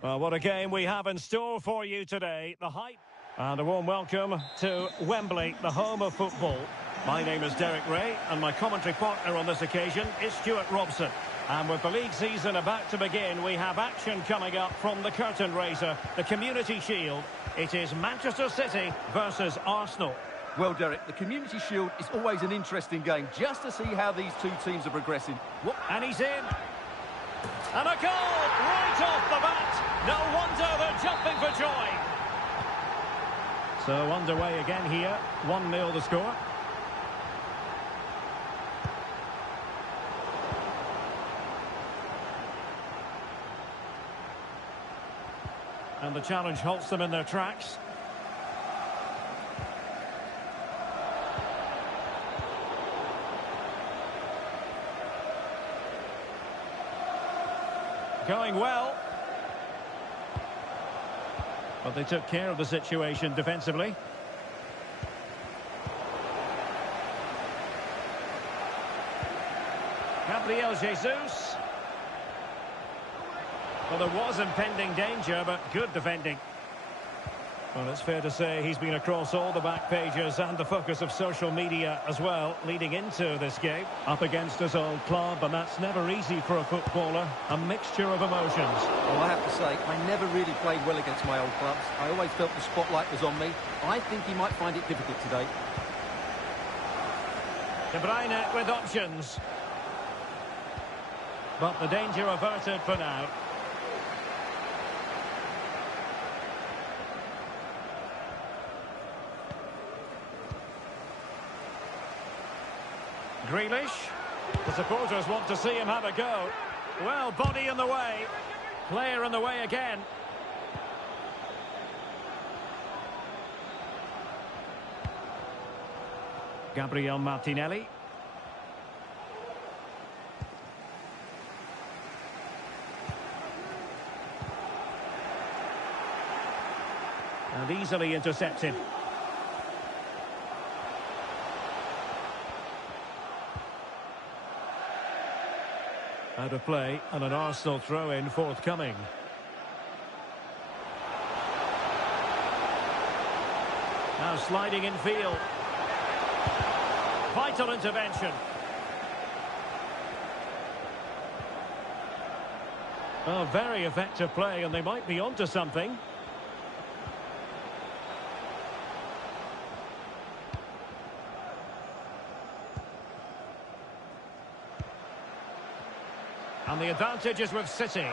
Well, what a game we have in store for you today. The hype and a warm welcome to Wembley, the home of football. My name is Derek Ray and my commentary partner on this occasion is Stuart Robson. And with the league season about to begin, we have action coming up from the curtain raiser, the Community Shield. It is Manchester City versus Arsenal. Well, Derek, the Community Shield is always an interesting game, just to see how these two teams are progressing. And he's in. And a goal right off the bat. No wonder they're jumping for joy. So underway again here. 1-0 the score. And the challenge halts them in their tracks. Going well. But they took care of the situation defensively. Gabriel Jesus. Well, there was impending danger, but good defending. Well, it's fair to say he's been across all the back pages and the focus of social media as well, leading into this game. Up against his old club, and that's never easy for a footballer. A mixture of emotions. Well, I have to say, I never really played well against my old clubs. I always felt the spotlight was on me. I think he might find it difficult today. De Bruyne with options. But the danger averted for now. Grealish. The supporters want to see him have a go. Well, body in the way. Player in the way again. Gabriel Martinelli. And easily intercepted. Out of play, and an Arsenal throw-in forthcoming. Now sliding in field. Vital intervention. Oh, very effective play, and they might be onto something. And the advantage is with City.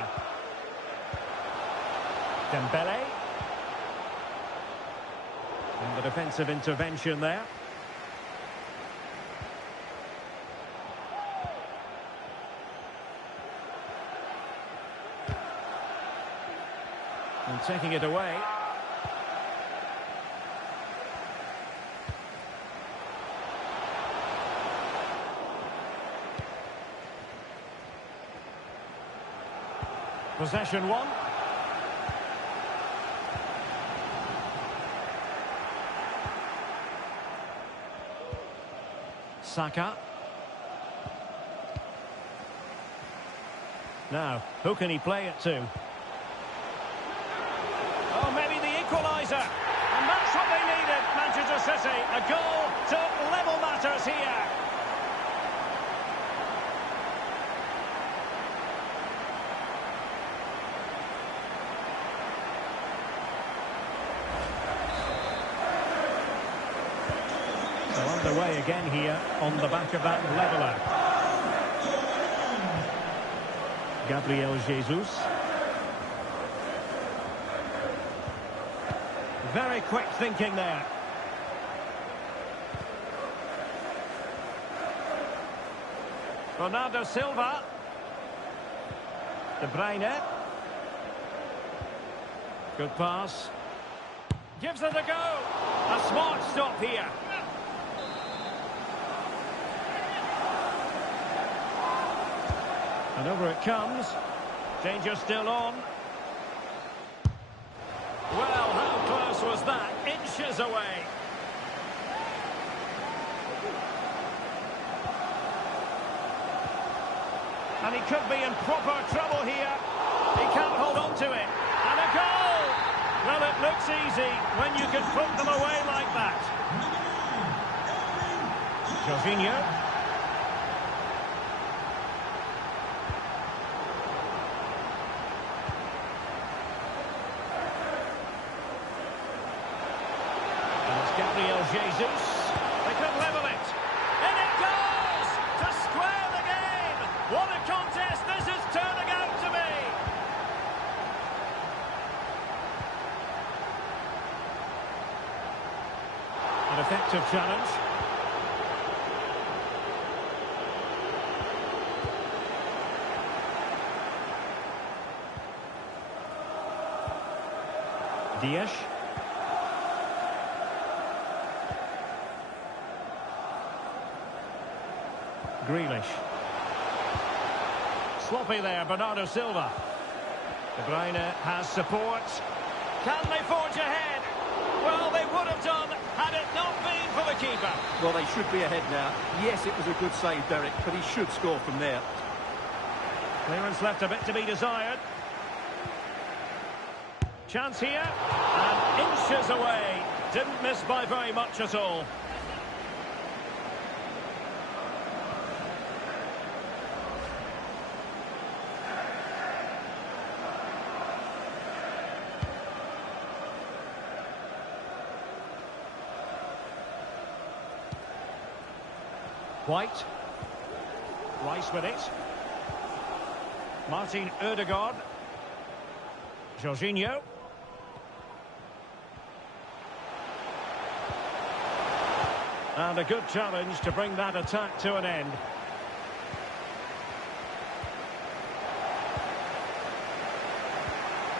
Dembele. And the defensive intervention there. And taking it away. Possession one. Saka. Now, who can he play it to? Oh, maybe the equaliser. And that's what they needed, Manchester City. A goal to level matters here. So underway again here on the back of that leveller. Gabriel Jesus. Very quick thinking there. Bernardo Silva. De Bruyne. Good pass. Gives it a go. A smart stop here. And over it comes. Danger still on. Well, how close was that? Inches away. And he could be in proper trouble here. He can't hold on to it. easy when you can put them away like that. Jorginho. And it's Gabriel Jesus. They could level it. In it goes! To square the game! What a contest this is turning out to be! An effective challenge. Dias. Grealish. Sloppy there, Bernardo Silva. De Bruyne has support. Can they forge ahead? Well, they would have done had it not been for the keeper. Well, they should be ahead now. Yes, it was a good save, Derek, but he should score from there. Clearance left a bit to be desired. Chance here, and inches away. Didn't miss by very much at all. White. Rice with it. Martin Ødegaard. Jorginho. And a good challenge to bring that attack to an end.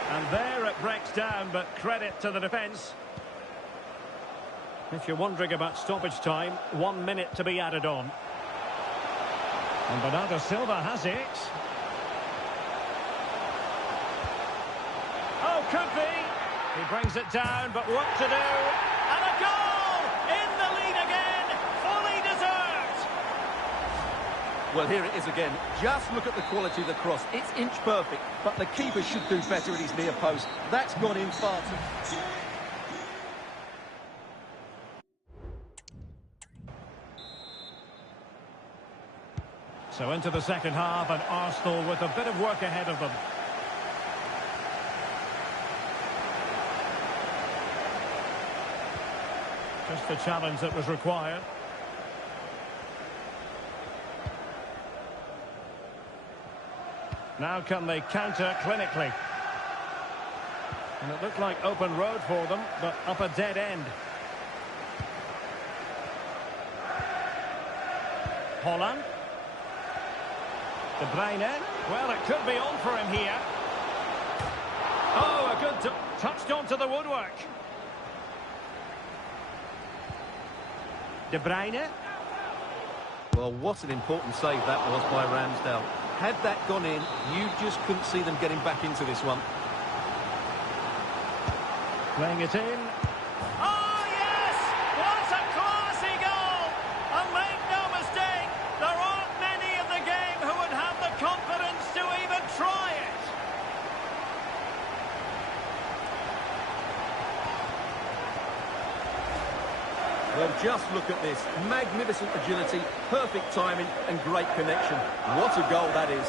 And there it breaks down, but credit to the defence. If you're wondering about stoppage time, 1 minute to be added on. And Bernardo Silva has it. Oh, could be. He brings it down, but what to do? And a goal! In the lead again, fully deserved. Well, here it is again. Just look at the quality of the cross. It's inch perfect, but the keeper should do better at his near post. That's gone in far too... So into the second half, and Arsenal with a bit of work ahead of them. Just the challenge that was required. Now can they counter clinically? And it looked like open road for them, but up a dead end. Holland. De Bruyne. Well, it could be on for him here. Oh, a good touched onto the woodwork. De Bruyne. Well, what an important save that was by Ramsdale. Had that gone in, you just couldn't see them getting back into this one. Playing it in. Oh, yes! What a classy goal! And make no mistake, there aren't many in the game who would have the confidence to even try it. Well, just look at this. Magnificent agility, perfect timing, and great connection. What a goal that is.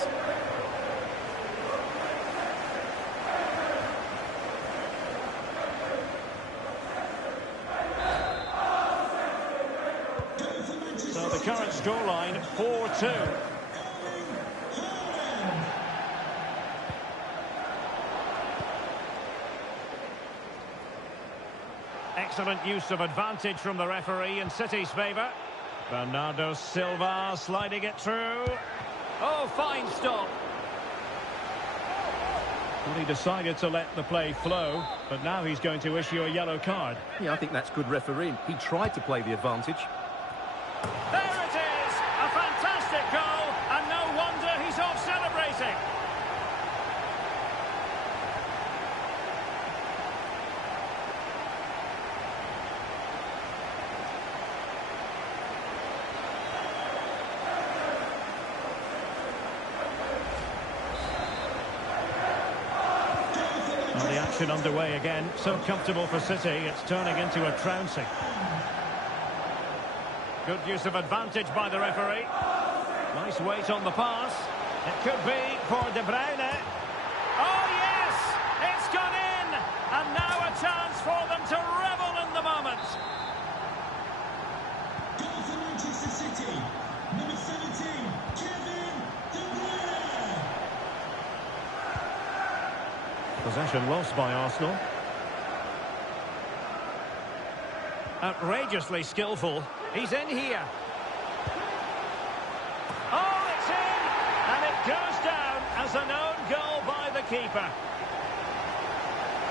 So the current scoreline, 4-2. Excellent use of advantage from the referee in City's favour. Bernardo Silva sliding it through. Oh, fine stop. Well, he decided to let the play flow, but now he's going to issue a yellow card. Yeah, I think that's good refereeing. He tried to play the advantage. There it is! A fantastic goal, and no wonder he's off celebrating. Well, the action underway again. So comfortable for City, it's turning into a trouncing. Good use of advantage by the referee. Nice weight on the pass. It could be for De Bruyne. Oh, yes! It's gone in! And now a chance for them to revel in the moment. Goal for Manchester City. Number 17, Kevin De Bruyne. Possession lost by Arsenal. Outrageously skillful. He's in here. Oh, it's in! And it goes down as an own goal by the keeper.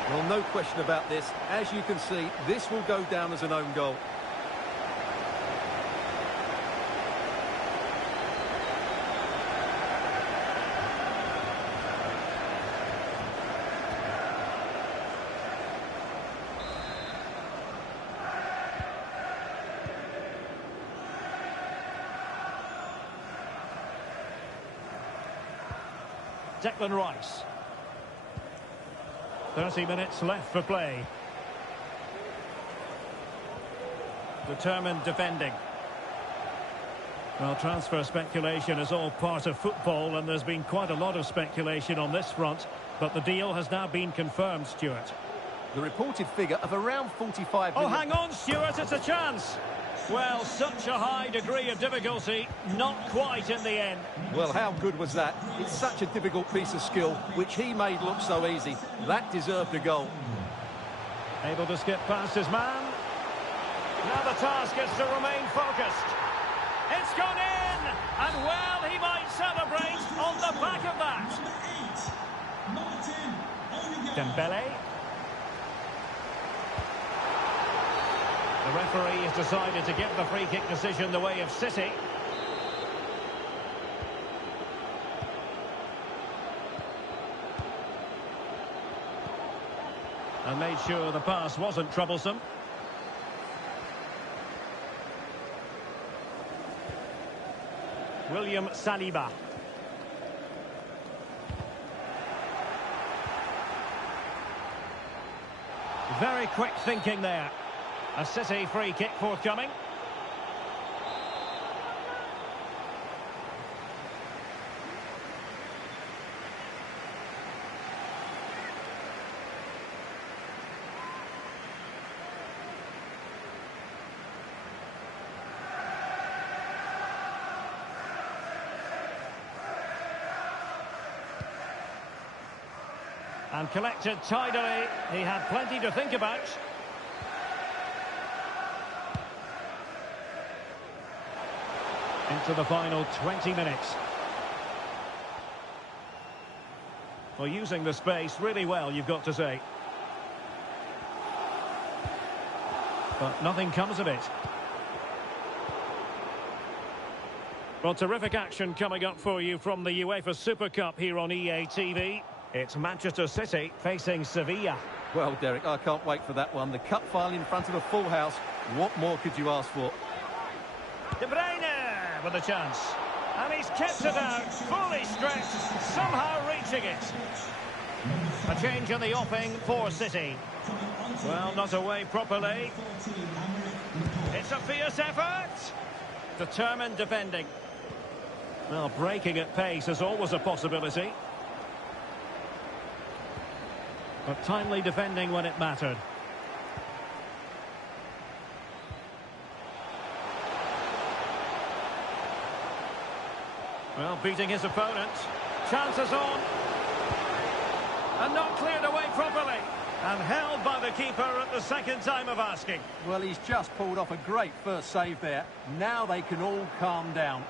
Well, no question about this. As you can see, this will go down as an own goal. Declan Rice. 30 minutes left for play. Determined defending. Well, transfer speculation is all part of football, and there's been quite a lot of speculation on this front, but the deal has now been confirmed, Stuart. The reported figure of around 45 million. Oh, hang on, Stuart, it's a chance. Well, such a high degree of difficulty, not quite in the end. Well, how good was that? It's such a difficult piece of skill, which he made look so easy. That deserved a goal. Able to skip past his man. Now the task is to remain focused. It's gone in! And, well, he might celebrate on the back of that. Dembele. The referee has decided to give the free kick decision the way of City. And made sure the pass wasn't troublesome. William Saliba. Very quick thinking there. A City free kick forthcoming. And collected tidily. He had plenty to think about. Into the final 20 minutes. Well, using the space really well, you've got to say. But nothing comes of it. Well, terrific action coming up for you from the UEFA Super Cup here on EA TV. It's Manchester City facing Sevilla. Well, Derek, I can't wait for that one. The cup final in front of a full house. What more could you ask for? De Bruyne with a chance. And he's kept it out, fully stretched, somehow reaching it. A change in the offing for City. Well, not away properly. It's a fierce effort. Determined defending. Well, breaking at pace is always a possibility. But timely defending when it mattered. Well, beating his opponent. Chances on. And not cleared away properly. And held by the keeper at the second time of asking. Well, he's just pulled off a great first save there. Now they can all calm down.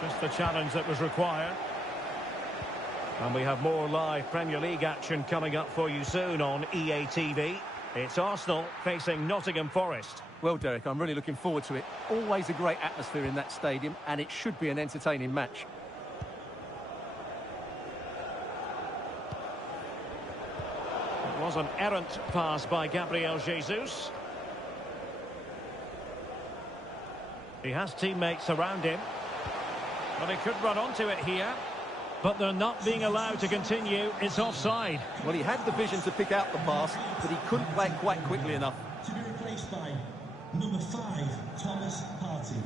Just the challenge that was required. And we have more live Premier League action coming up for you soon on EA TV. It's Arsenal facing Nottingham Forest. Well, Derek, I'm really looking forward to it. Always a great atmosphere in that stadium, and it should be an entertaining match. It was an errant pass by Gabriel Jesus. He has teammates around him. But he could run onto it here. but they're not being allowed to continue. It's offside. Well, he had the vision to pick out the pass, but he couldn't play it quite quickly enough. To be replaced by number 5, Thomas Partey.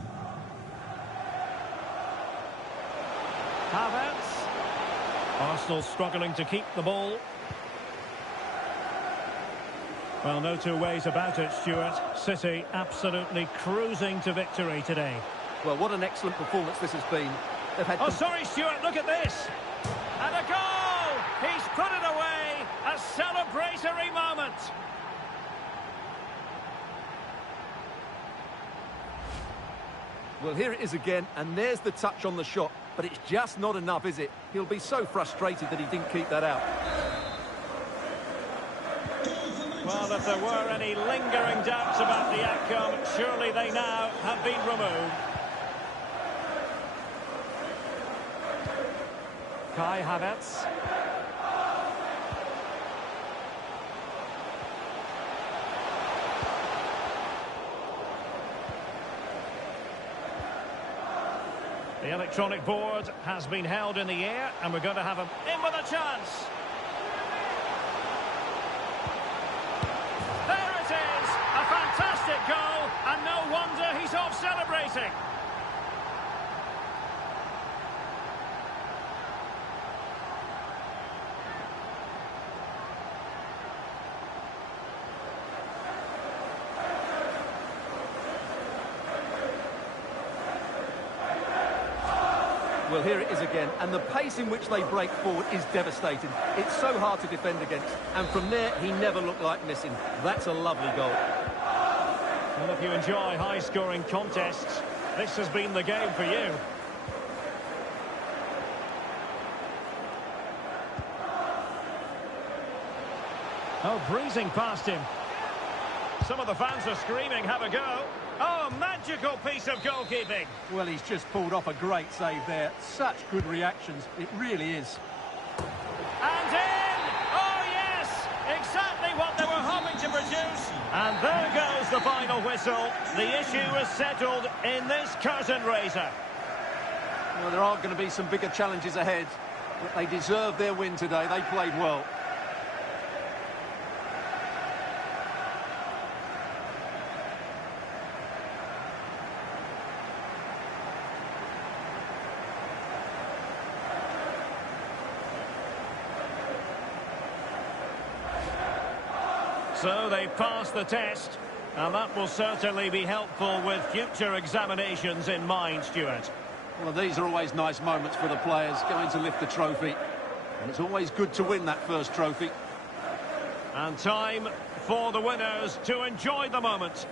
Havertz. Arsenal struggling to keep the ball. Well, no two ways about it, Stuart. City absolutely cruising to victory today. Well, what an excellent performance this has been. They've had... Oh, sorry, Stuart, look at this. And a goal! He's put it away. A celebratory moment. Well, here it is again, and there's the touch on the shot. But it's just not enough, is it? He'll be so frustrated that he didn't keep that out. Well, if there were any lingering doubts about the outcome, surely they now have been removed. Kai Havertz. The electronic board has been held in the air, and we're going to have him in with a chance. There it is! A fantastic goal, and no wonder he's off celebrating. Well, here it is again, and the pace in which they break forward is devastating. It's so hard to defend against, and from there, he never looked like missing. That's a lovely goal. Well, if you enjoy high-scoring contests, this has been the game for you. Oh, breezing past him. Some of the fans are screaming, have a go. Oh, magical piece of goalkeeping. Well, he's just pulled off a great save there. Such good reactions. It really is. And in! Oh, yes! Exactly what they were hoping to produce. And there goes the final whistle. The issue is settled in this curtain raiser. Well, there are going to be some bigger challenges ahead, but they deserve their win today. They played well. So they passed the test, and that will certainly be helpful with future examinations in mind, Stuart. Well, these are always nice moments for the players going to lift the trophy. And it's always good to win that first trophy. And time for the winners to enjoy the moment.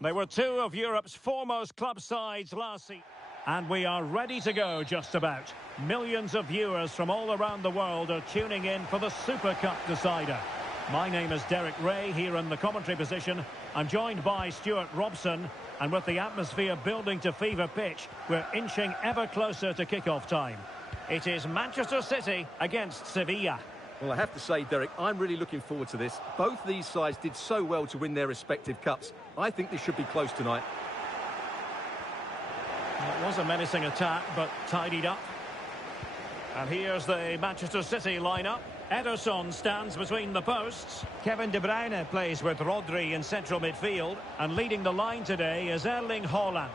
They were two of Europe's foremost club sides last season. And we are ready to go just about. Millions of viewers from all around the world are tuning in for the Super Cup decider. My name is Derek Ray, here in the commentary position. I'm joined by Stuart Robson, and with the atmosphere building to fever pitch, we're inching ever closer to kick-off time. It is Manchester City against Sevilla. Well, I have to say, Derek, I'm really looking forward to this. Both these sides did so well to win their respective cups. I think this should be close tonight. It was a menacing attack, but tidied up. And here's the Manchester City lineup. Ederson stands between the posts. Kevin De Bruyne plays with Rodri in central midfield. And leading the line today is Erling Haaland.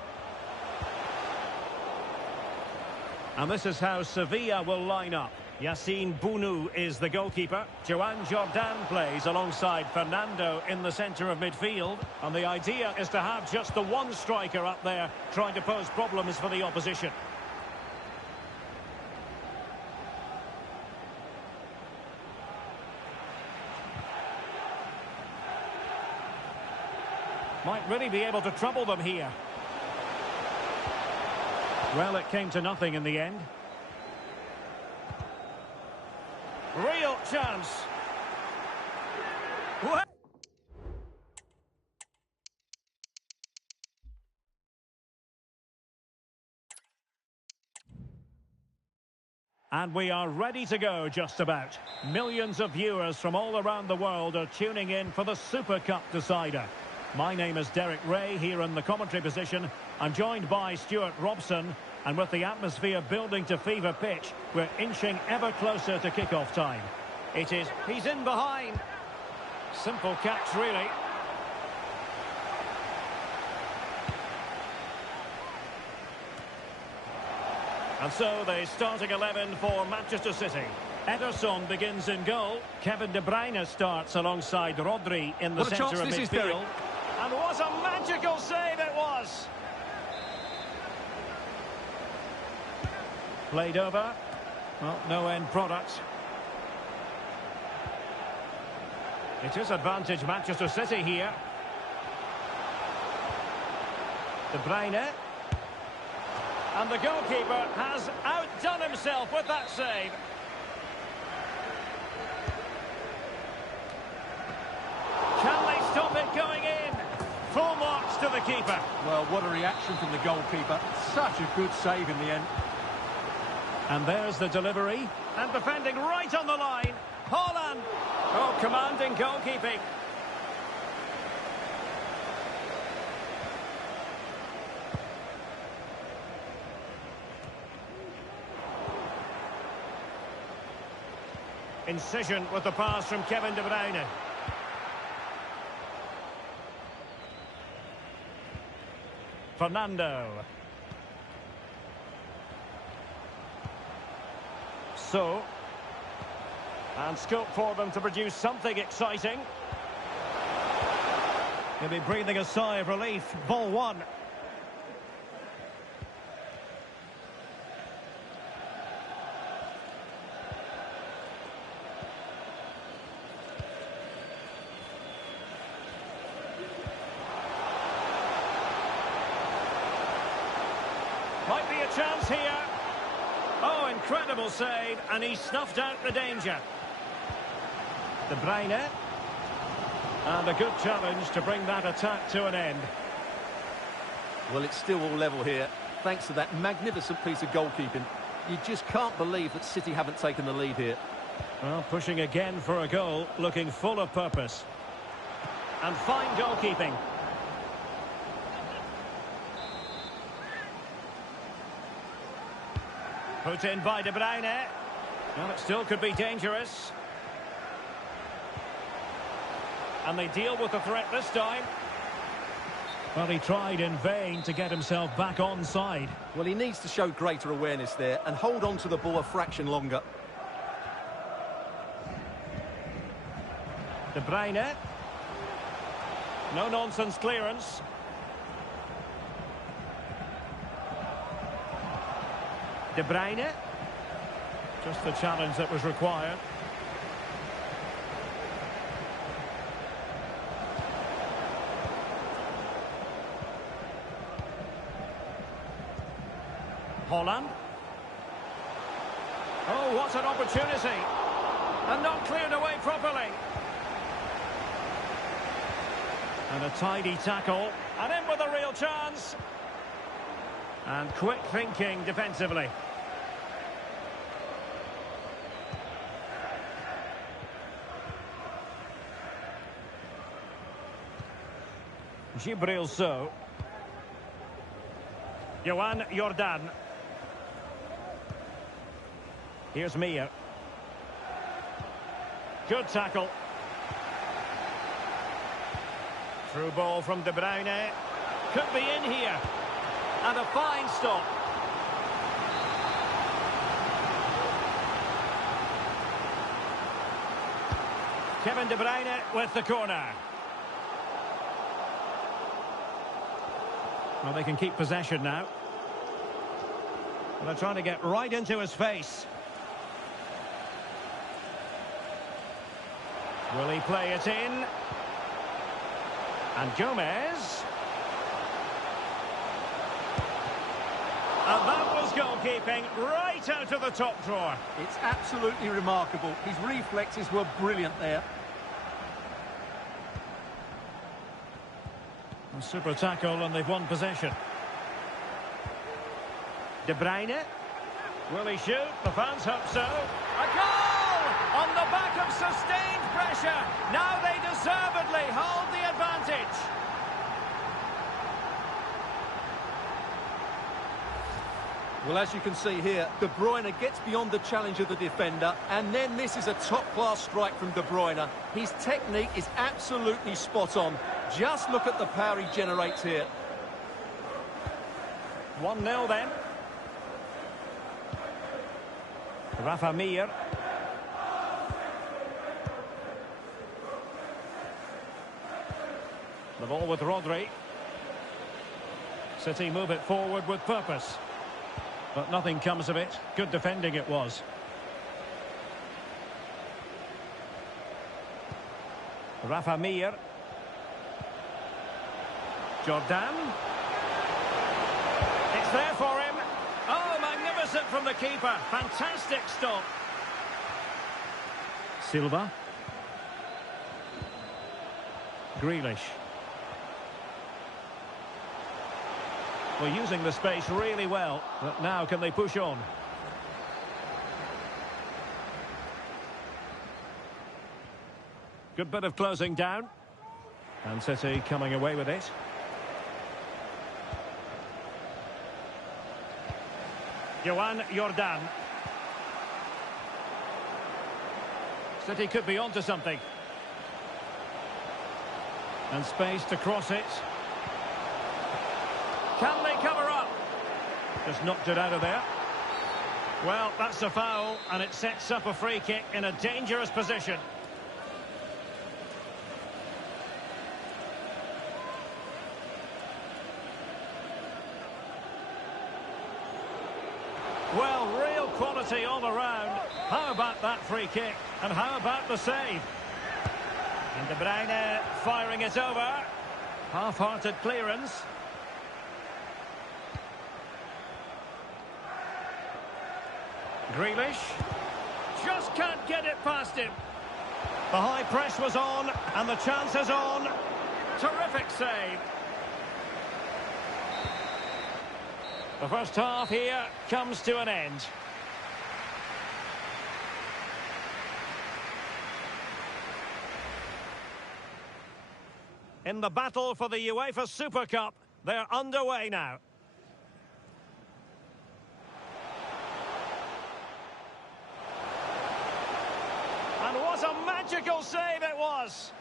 And this is how Sevilla will line up. Yassine Bounou is the goalkeeper. Joan Jordan plays alongside Fernando in the centre of midfield. And the idea is to have just the one striker up there trying to pose problems for the opposition. Might really be able to trouble them here. Well, it came to nothing in the end. Real chance. What? And we are ready to go just about. Millions of viewers from all around the world are tuning in for the Super Cup decider. My name is Derek Ray, here in the commentary position. I'm joined by Stuart Robson, and with the atmosphere building to fever pitch, we're inching ever closer to kick-off time. He's in behind. Simple catch, really. And so the starting 11 for Manchester City. Ederson begins in goal. Kevin De Bruyne starts alongside Rodri in the centre of midfield. And what a magical save it was! Played over. Well, no end product. It is advantage Manchester City here. De Bruyne. And the goalkeeper has outdone himself with that save. Can they stop it going in? Full marks to the keeper. Well, what a reaction from the goalkeeper. Such a good save in the end. And there's the delivery. And defending right on the line. Haaland. Oh, commanding goalkeeping. Incision with the pass from Kevin De Bruyne. Fernando. So, and scope for them to produce something exciting. He'll be breathing a sigh of relief. Ball one. Might be a chance here. Oh, incredible save, and he snuffed out the danger. De Bruyne. And a good challenge to bring that attack to an end. Well, it's still all level here, thanks to that magnificent piece of goalkeeping. You just can't believe that City haven't taken the lead here. Well, pushing again for a goal, looking full of purpose. And fine goalkeeping. Put in by De Bruyne. Well, it still could be dangerous. And they deal with the threat this time. Well, he tried in vain to get himself back onside. Well, he needs to show greater awareness there and hold on to the ball a fraction longer. De Bruyne. No-nonsense clearance. De Bruyne. Just the challenge that was required. Haaland. Oh, what an opportunity. And not cleared away properly. And a tidy tackle. And in with a real chance. And quick thinking defensively. Gibril So. Joan Jordan. Here's Mia. Good tackle. Through ball from De Bruyne. Could be in here. And a fine stop. Kevin De Bruyne with the corner. Well, they can keep possession now. They're trying to get right into his face. Will he play it in? And Gomez. And that was goalkeeping right out of the top drawer. It's absolutely remarkable. His reflexes were brilliant there. A super tackle and they've won possession. De Bruyne. Will he shoot? The fans hope so. A goal! On the back of sustained pressure. Now they deservedly hold the advantage. Well, as you can see here, De Bruyne gets beyond the challenge of the defender, and then this is a top-class strike from De Bruyne. His technique is absolutely spot on. Just look at the power he generates here. 1-0 then. Rafa Mir. The ball with Rodri. City move it forward with purpose. But nothing comes of it. Good defending it was. Rafa Mir. Jordan. It's there for him. Oh, magnificent from the keeper. Fantastic stop. Silva. Grealish. Well, using the space really well, but now can they push on? Good bit of closing down. And City coming away with it. Johan Jordan. City could be onto something. And space to cross it. Can they cover up? Just knocked it out of there. Well, that's a foul, and it sets up a free kick in a dangerous position. Well, real quality all around. How about that free kick? And how about the save? And De Bruyne firing it over. Half-hearted clearance. Grealish. Just can't get it past him. The high press was on, and the chance is on. Terrific save. The first half here comes to an end. In the battle for the UEFA Super Cup, they're underway now. And what a magical save it was!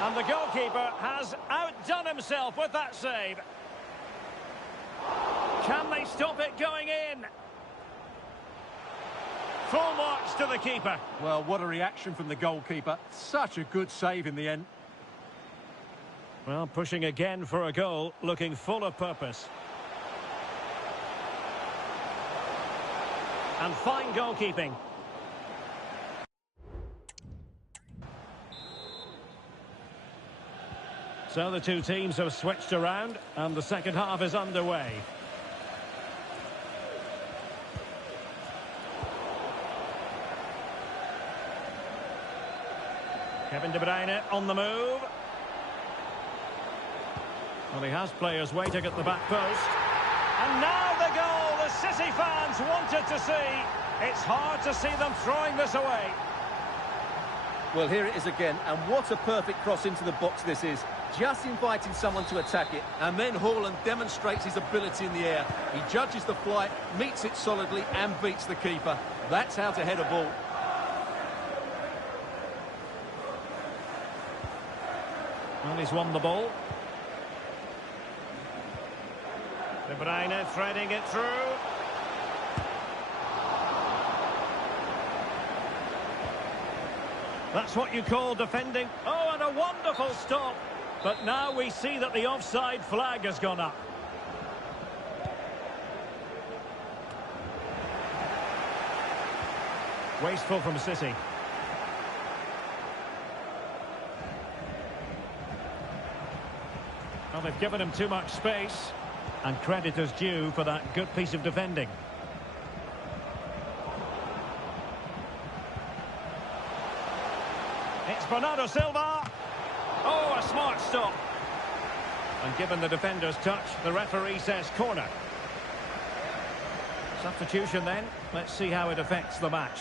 And the goalkeeper has outdone himself with that save. Can they stop it going in? Full marks to the keeper. Well, what a reaction from the goalkeeper. Such a good save in the end. Well, pushing again for a goal, looking full of purpose. And fine goalkeeping. So the two teams have switched around, and the second half is underway. Kevin De Bruyne on the move. Well, he has players waiting at the back post. And now the goal the City fans wanted to see. It's hard to see them throwing this away. Well, here it is again, and what a perfect cross into the box this is. Just inviting someone to attack it, and then Haaland demonstrates his ability in the air. He judges the flight, meets it solidly, and beats the keeper. That's how to head a ball. Well, he's won the ball. De Bruyne threading it through. That's what you call defending. Oh, and a wonderful stop. But now we see that the offside flag has gone up. Wasteful from City. Well, they've given him too much space. And credit is due for that good piece of defending. It's Bernardo Silva. Oh, a smart stop. And given the defender's touch, the referee says corner. Substitution then. Let's see how it affects the match.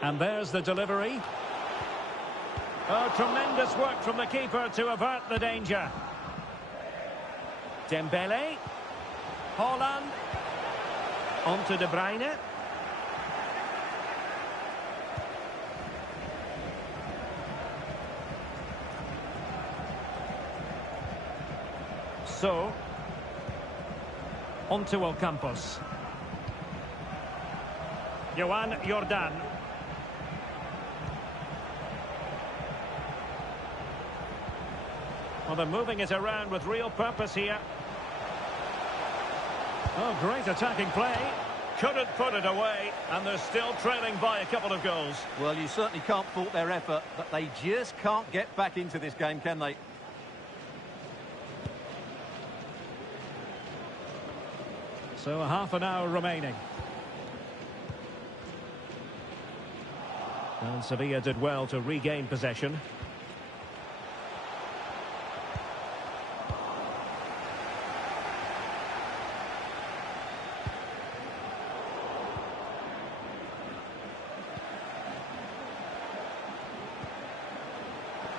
And there's the delivery. Oh, tremendous work from the keeper to avert the danger. Dembele. Haaland. On to De Bruyne. So. On to Ocampos. Johan Jordan. Well, they're moving it around with real purpose here. Oh, great attacking play. Couldn't put it away, and they're still trailing by a couple of goals. Well, you certainly can't fault their effort, but they just can't get back into this game, can they? So a half an hour remaining. And Sevilla did well to regain possession.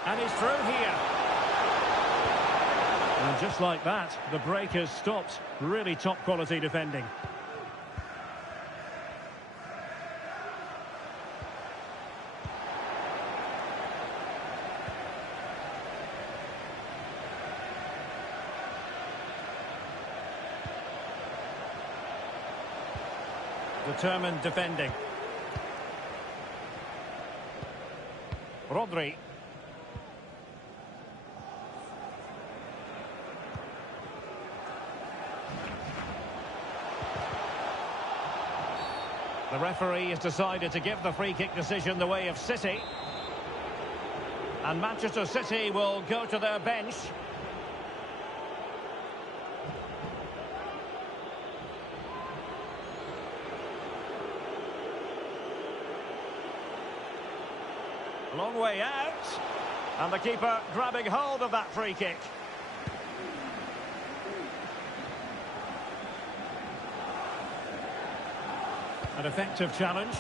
And he's through here. And just like that, the break has stopped. Really top quality defending. Determined defending. Rodri. The referee has decided to give the free kick decision the way of City. And Manchester City will go to their bench. A long way out. And the keeper grabbing hold of that free kick. An effective challenge.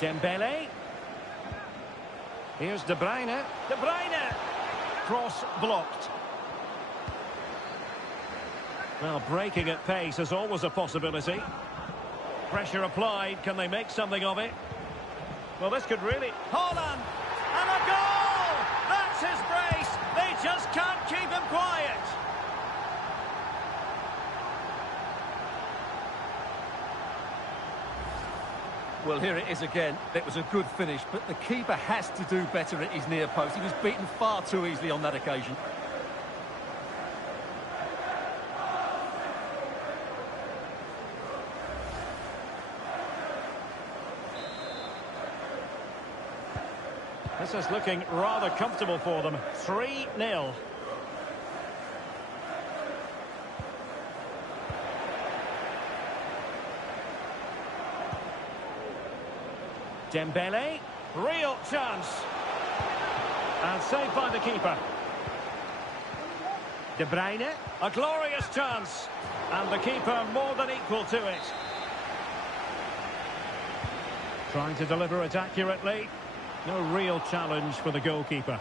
Dembele. Here's De Bruyne. De Bruyne! Cross blocked. Well, breaking at pace is always a possibility. Pressure applied. Can they make something of it? Well, this could really... Haaland! And a goal! That's his brace! They just can't keep him quiet! Well, here it is again. It was a good finish, but the keeper has to do better at his near post. He was beaten far too easily on that occasion. This is looking rather comfortable for them. 3-0. Dembele, real chance. And saved by the keeper. De Bruyne, a glorious chance. And the keeper more than equal to it. Trying to deliver it accurately. No real challenge for the goalkeeper.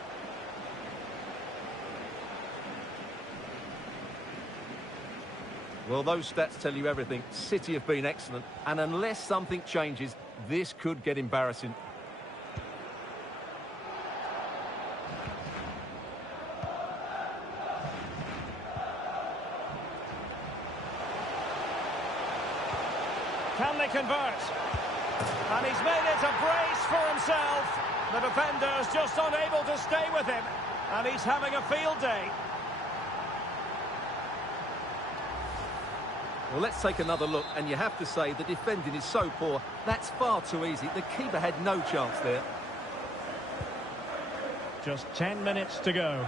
Well, those stats tell you everything. City have been excellent, and unless something changes, this could get embarrassing. Can they convert? And he's made it a brace for himself. The defender's just unable to stay with him, and he's having a field day. Well, let's take another look, and you have to say the defending is so poor. That's far too easy. The keeper had no chance there. Just 10 minutes to go.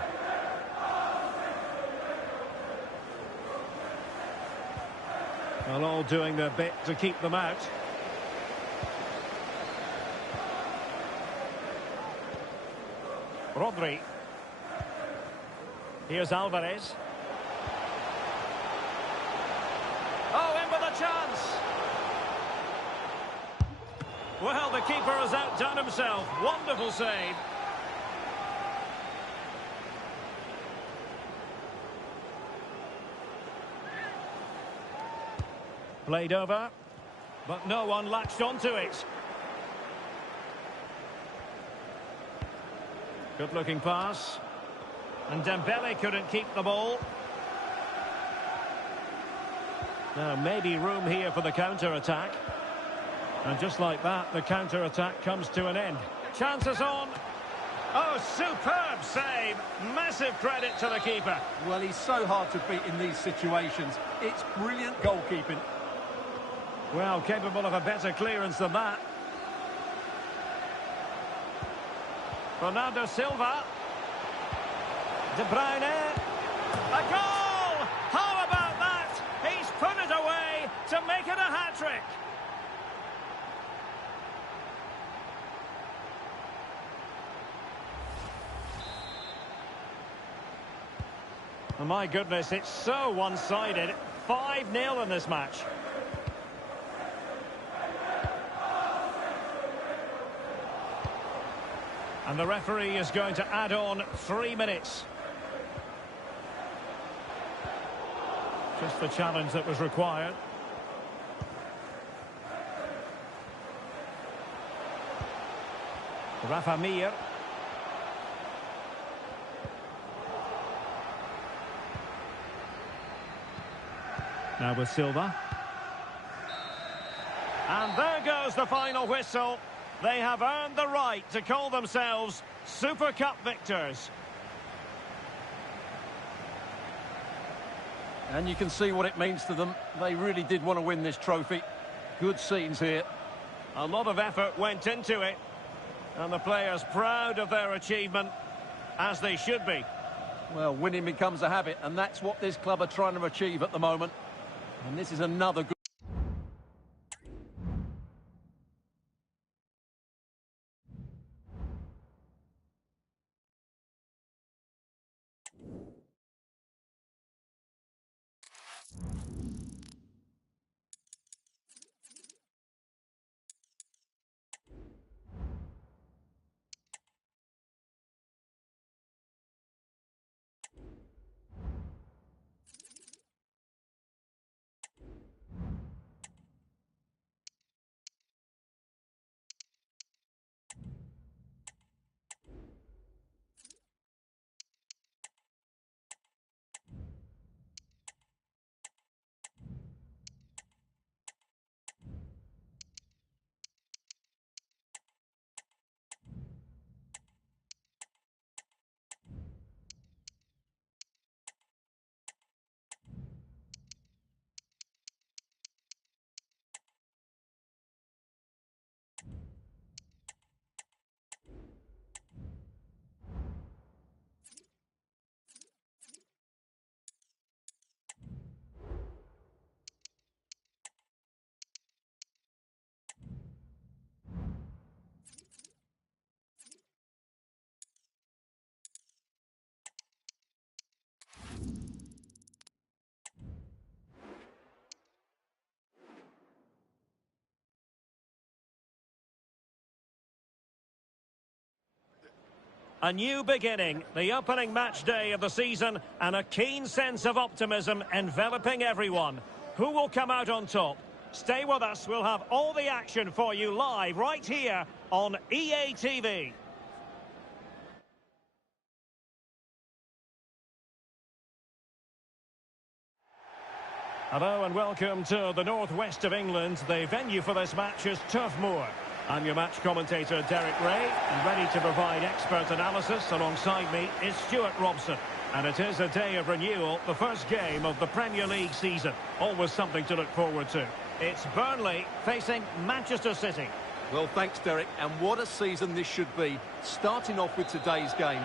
Well, all doing their bit to keep them out. Rodri. Here's Alvarez. Oh, in with a chance. Well, the keeper has outdone himself. Wonderful save. Played over, but no one latched onto it. Good-looking pass. And Dembele couldn't keep the ball. Now, maybe room here for the counter-attack. And just like that, the counter-attack comes to an end. Chances on. Oh, superb save. Massive credit to the keeper. Well, he's so hard to beat in these situations. It's brilliant goalkeeping. Well, capable of a better clearance than that. Bernardo Silva. De Bruyne. A goal! How about that? He's put it away to make it a hat-trick. Oh, my goodness, it's so one-sided. 5-0 in this match. And the referee is going to add on 3 minutes. Just the challenge that was required. Rafa Mir. Now with Silva. And there goes the final whistle. They have earned the right to call themselves Super Cup victors. And you can see what it means to them. They really did want to win this trophy. Good scenes here. A lot of effort went into it. And the players proud of their achievement, as they should be. Well, winning becomes a habit, and that's what this club are trying to achieve at the moment. And this is another good... A new beginning, the opening match day of the season, and a keen sense of optimism enveloping everyone. Who will come out on top? Stay with us, we'll have all the action for you live right here on EA TV. Hello and welcome to the northwest of England. The venue for this match is Turf Moor. I'm your match commentator, Derek Ray, and ready to provide expert analysis alongside me is Stuart Robson. And it is a day of renewal, the first game of the Premier League season. Always something to look forward to. It's Burnley facing Manchester City. Well, thanks, Derek. And what a season this should be. Starting off with today's game.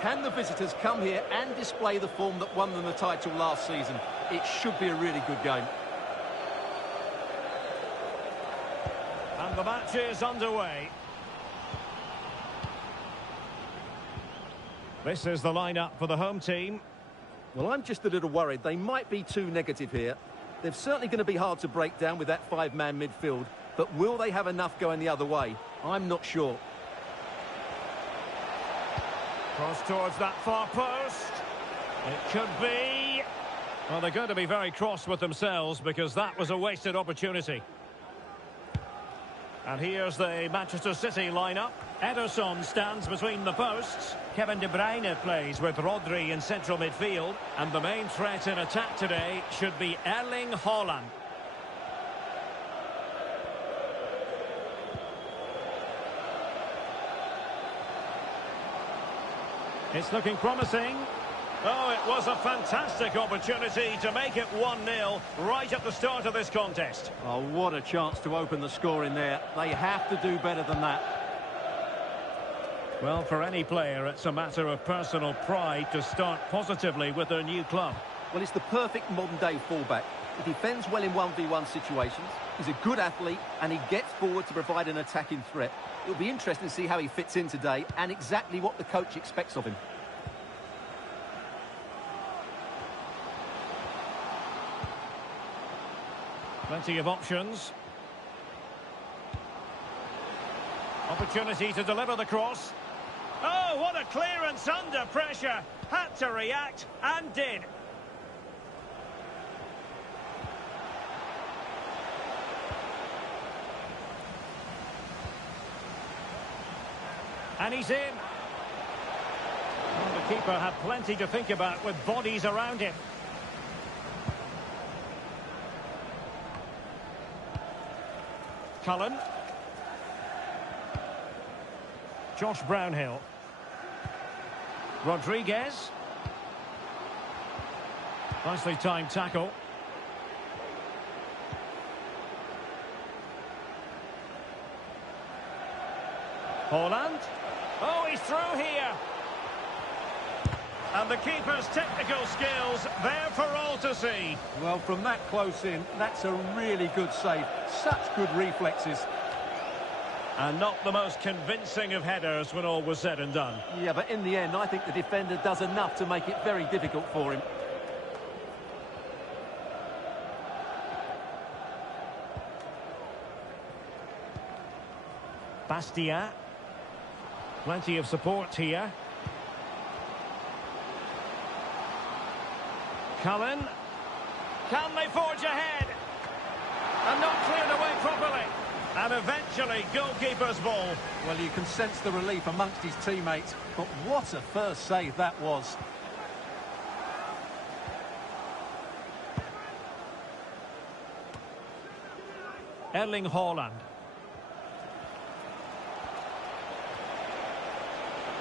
Can the visitors come here and display the form that won them the title last season? It should be a really good game. And the match is underway. This is the lineup for the home team. Well, I'm just a little worried. They might be too negative here. They're certainly going to be hard to break down with that five-man midfield. But will they have enough going the other way? I'm not sure. Cross towards that far post. It could be. Well, they're going to be very cross with themselves because that was a wasted opportunity. And here's the Manchester City lineup. Ederson stands between the posts. Kevin De Bruyne plays with Rodri in central midfield. And the main threat in attack today should be Erling Haaland. It's looking promising. Oh, it was a fantastic opportunity to make it 1-0 right at the start of this contest. Oh, what a chance to open the score in there. They have to do better than that. Well, for any player, it's a matter of personal pride to start positively with their new club. Well, it's the perfect modern-day fullback. He defends well in 1v1 situations. He's a good athlete, and he gets forward to provide an attacking threat. It'll be interesting to see how he fits in today and exactly what the coach expects of him. Plenty of options. Opportunity to deliver the cross. Oh, what a clearance under pressure. Had to react and did. And he's in. Well, the keeper had plenty to think about with bodies around him. Cullen. Josh Brownhill. Rodriguez. Nicely timed tackle. Haaland. Oh, he's through here. And the keeper's technical skills there for all to see. Well, from that close in, that's a really good save. Such good reflexes. And not the most convincing of headers when all was said and done. Yeah, but in the end, I think the defender does enough to make it very difficult for him. Bastia. Plenty of support here. Cullen. Can they forge ahead? And not cleared away properly. And eventually, goalkeeper's ball. Well, you can sense the relief amongst his teammates. But what a first save that was. Erling Haaland.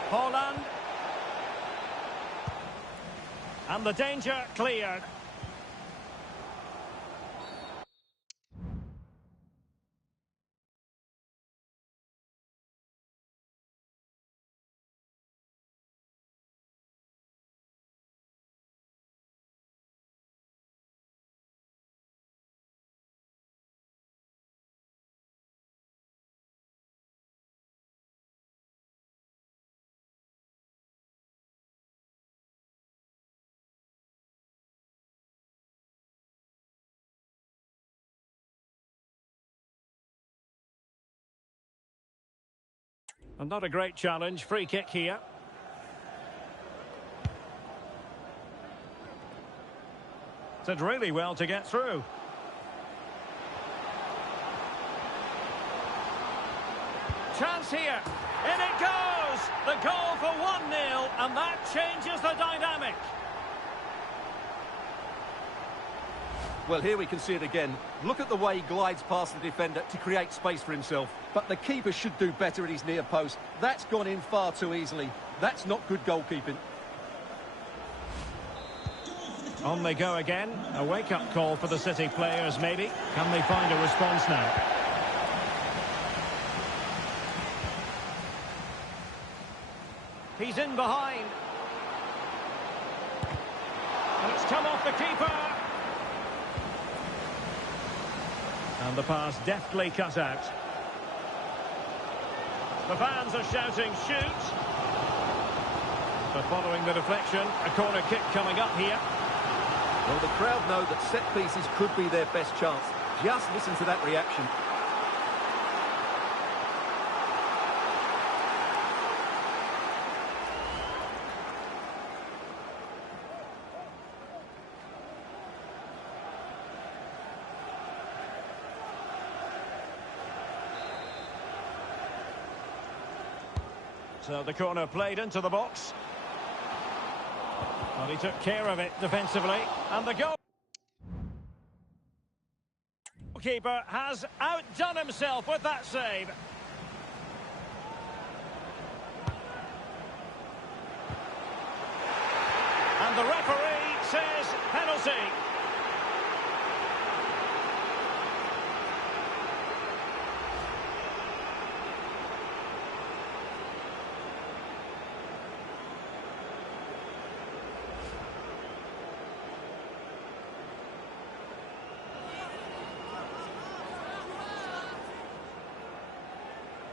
Haaland. And the danger cleared. And not a great challenge. Free kick here. Did really well to get through. Chance here. In it goes! The goal for 1-0, and that changes the dynamic. Well, here we can see it again. Look at the way he glides past the defender to create space for himself. But the keeper should do better at his near post. That's gone in far too easily. That's not good goalkeeping. On they go again. A wake-up call for the City players, maybe. Can they find a response now? He's in behind. And it's come off the keeper. And the pass deftly cut out. The fans are shouting, shoot. But following the deflection, a corner kick coming up here. Well, the crowd know that set pieces could be their best chance. Just listen to that reaction. So the corner played into the box. Well, he took care of it defensively. And the goalkeeper has outdone himself with that save. And the referee says penalty.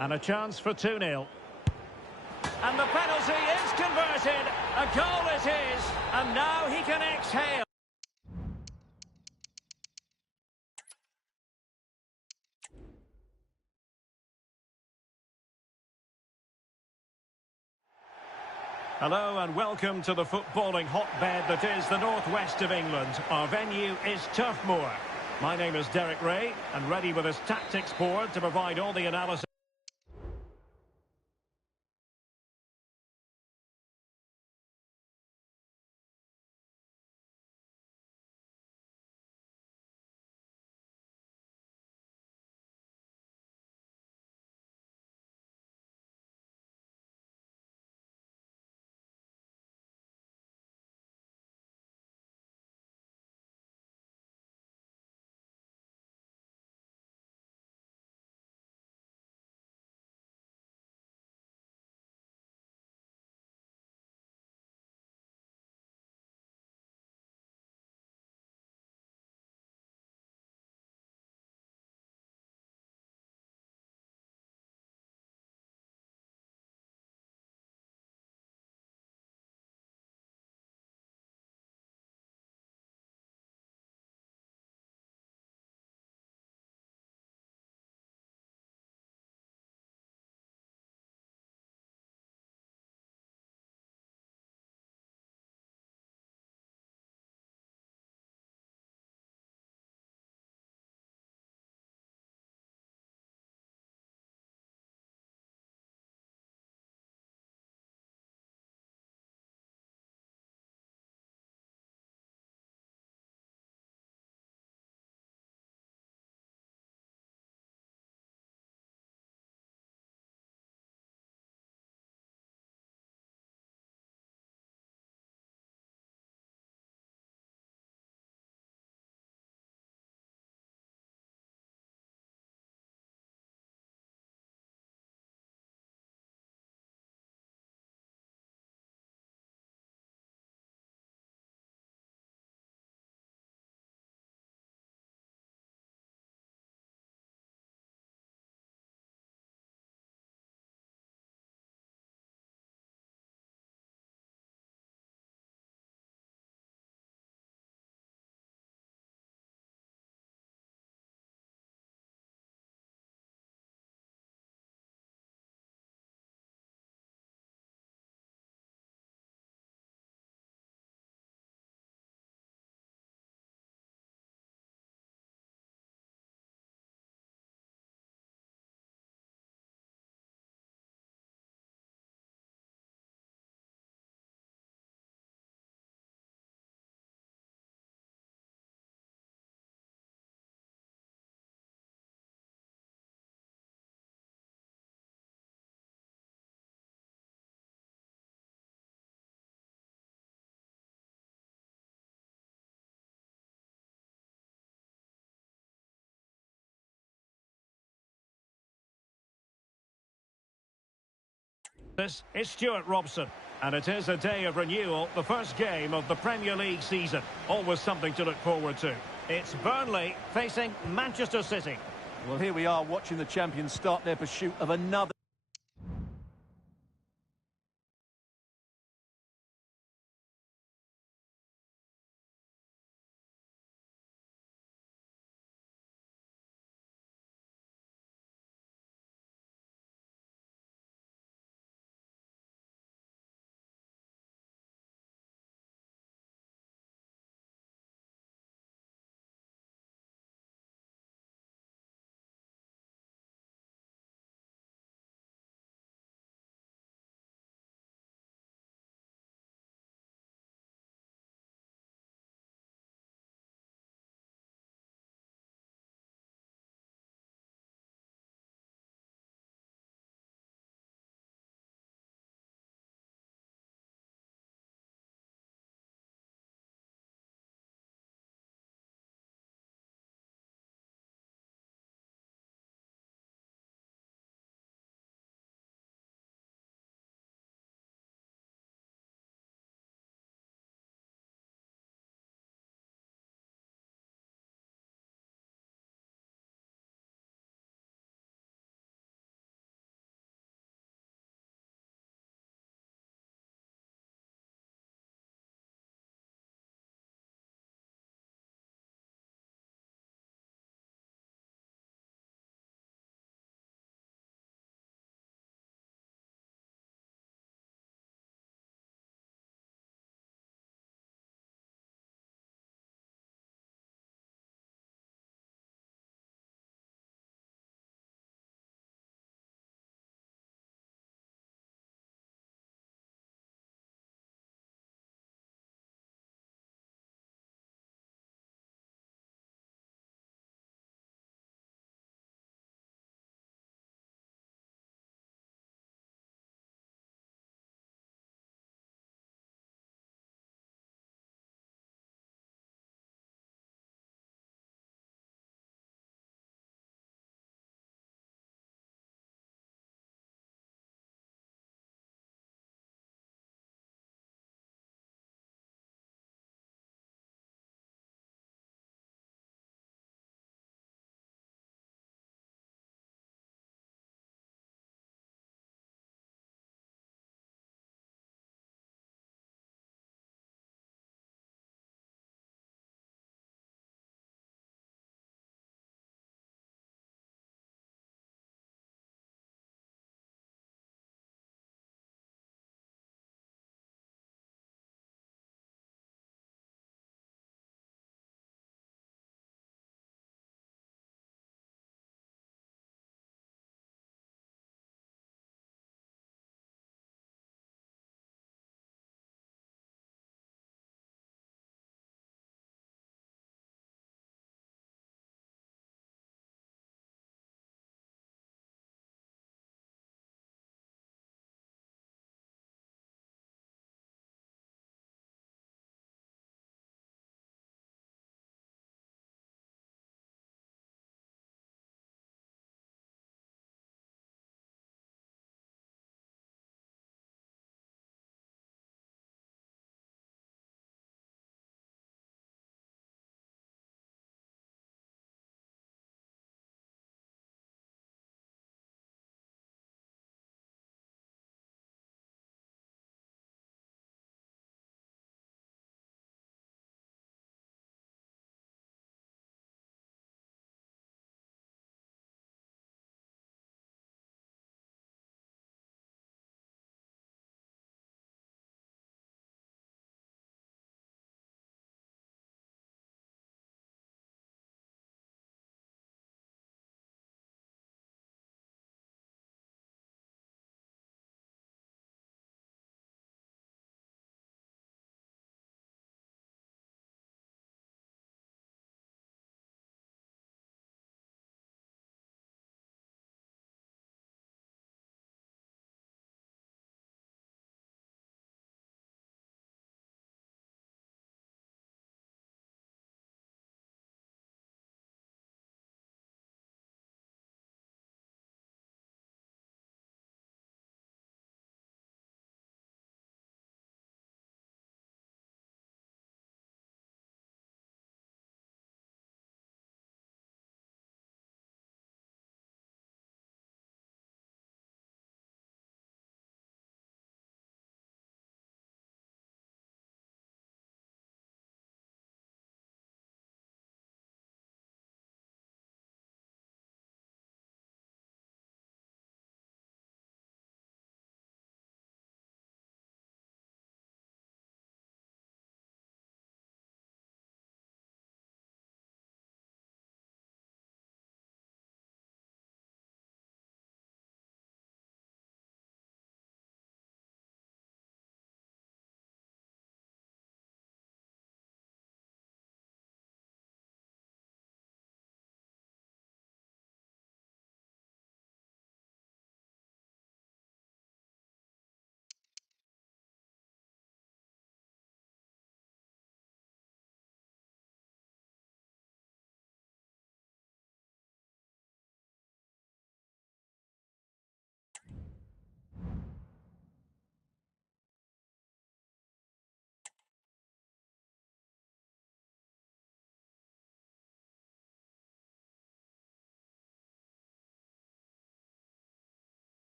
And a chance for 2-0. And the penalty is converted. A goal it is. And now he can exhale. Hello and welcome to the footballing hotbed that is the northwest of England. Our venue is Turf Moor. My name is Derek Ray, and ready with his tactics board to provide all the analysis. This is Stuart Robson. And it is a day of renewal, the first game of the Premier League season. Always something to look forward to. It's Burnley facing Manchester City. Well, here we are watching the champions start their pursuit of another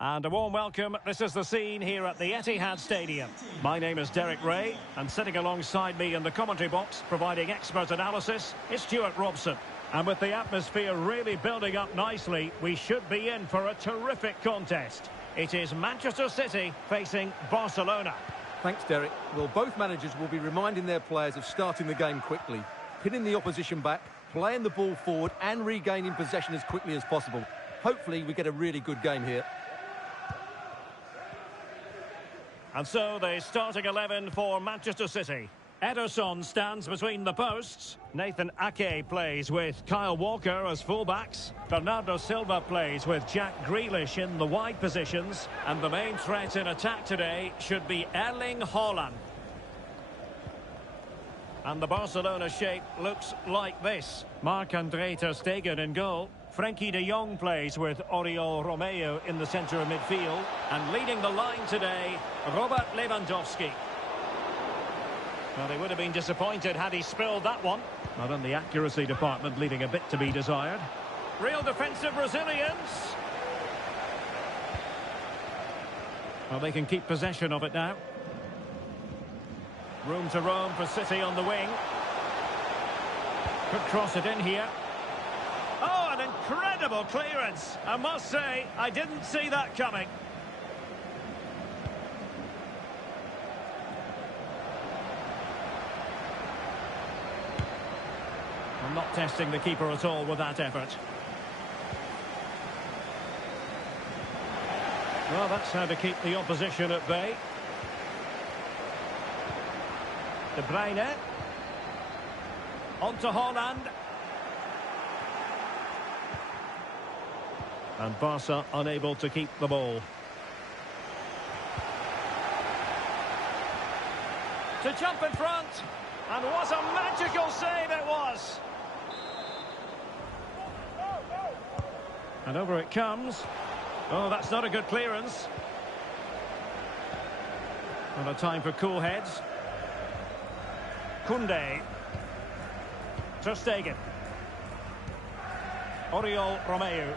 And a warm welcome. This is the scene here at the Etihad Stadium. My name is Derek Ray, and sitting alongside me in the commentary box, providing expert analysis, is Stuart Robson. And with the atmosphere really building up nicely, we should be in for a terrific contest. It is Manchester City facing Barcelona. Thanks, Derek. Well, both managers will be reminding their players of starting the game quickly, pinning the opposition back, playing the ball forward and regaining possession as quickly as possible. Hopefully we get a really good game here. And so the starting 11 for Manchester City. Ederson stands between the posts. Nathan Ake plays with Kyle Walker as fullbacks. Bernardo Silva plays with Jack Grealish in the wide positions. And the main threat in attack today should be Erling Haaland. And the Barcelona shape looks like this. Marc-Andre ter Stegen in goal. Frenkie de Jong plays with Oriol Romeu in the centre of midfield. And leading the line today, Robert Lewandowski. Well, they would have been disappointed had he spilled that one. Not in the accuracy department, leaving a bit to be desired. Real defensive resilience. Well, they can keep possession of it now. Room to roam for City on the wing. Could cross it in here. Oh, an incredible clearance. I must say, I didn't see that coming. I'm not testing the keeper at all with that effort. Well, that's how to keep the opposition at bay. De Bruyne. On to Haaland. And Barca unable to keep the ball. To jump in front. And what a magical save it was. And over it comes. Oh, that's not a good clearance. And a time for cool heads. Koundé. Ter Stegen. Oriol Romeu.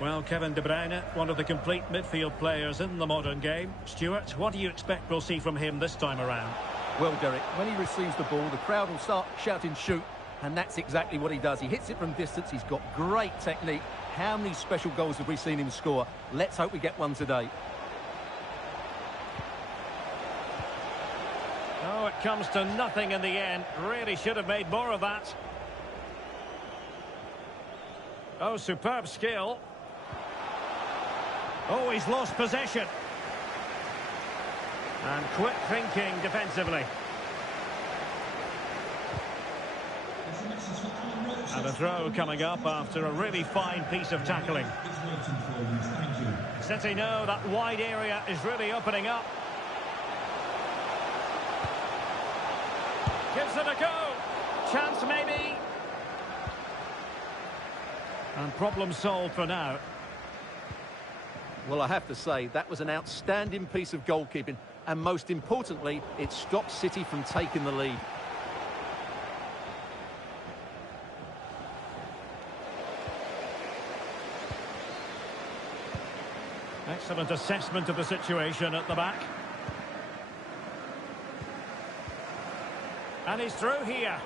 Well, Kevin De Bruyne, one of the complete midfield players in the modern game. Stuart, what do you expect we'll see from him this time around? Well, Derek, when he receives the ball, the crowd will start shouting shoot, and that's exactly what he does. He hits it from distance, he's got great technique. How many special goals have we seen him score? Let's hope we get one today. Oh, it comes to nothing in the end. Really should have made more of that. Oh, superb skill. Oh, he's lost possession. And quick thinking defensively. And a throw coming up after a really fine piece of tackling. City know that wide area is really opening up. Gives it a go. Chance maybe. And problem solved for now. Well, I have to say, that was an outstanding piece of goalkeeping. And most importantly, it stopped City from taking the lead. Excellent assessment of the situation at the back. And he's through here.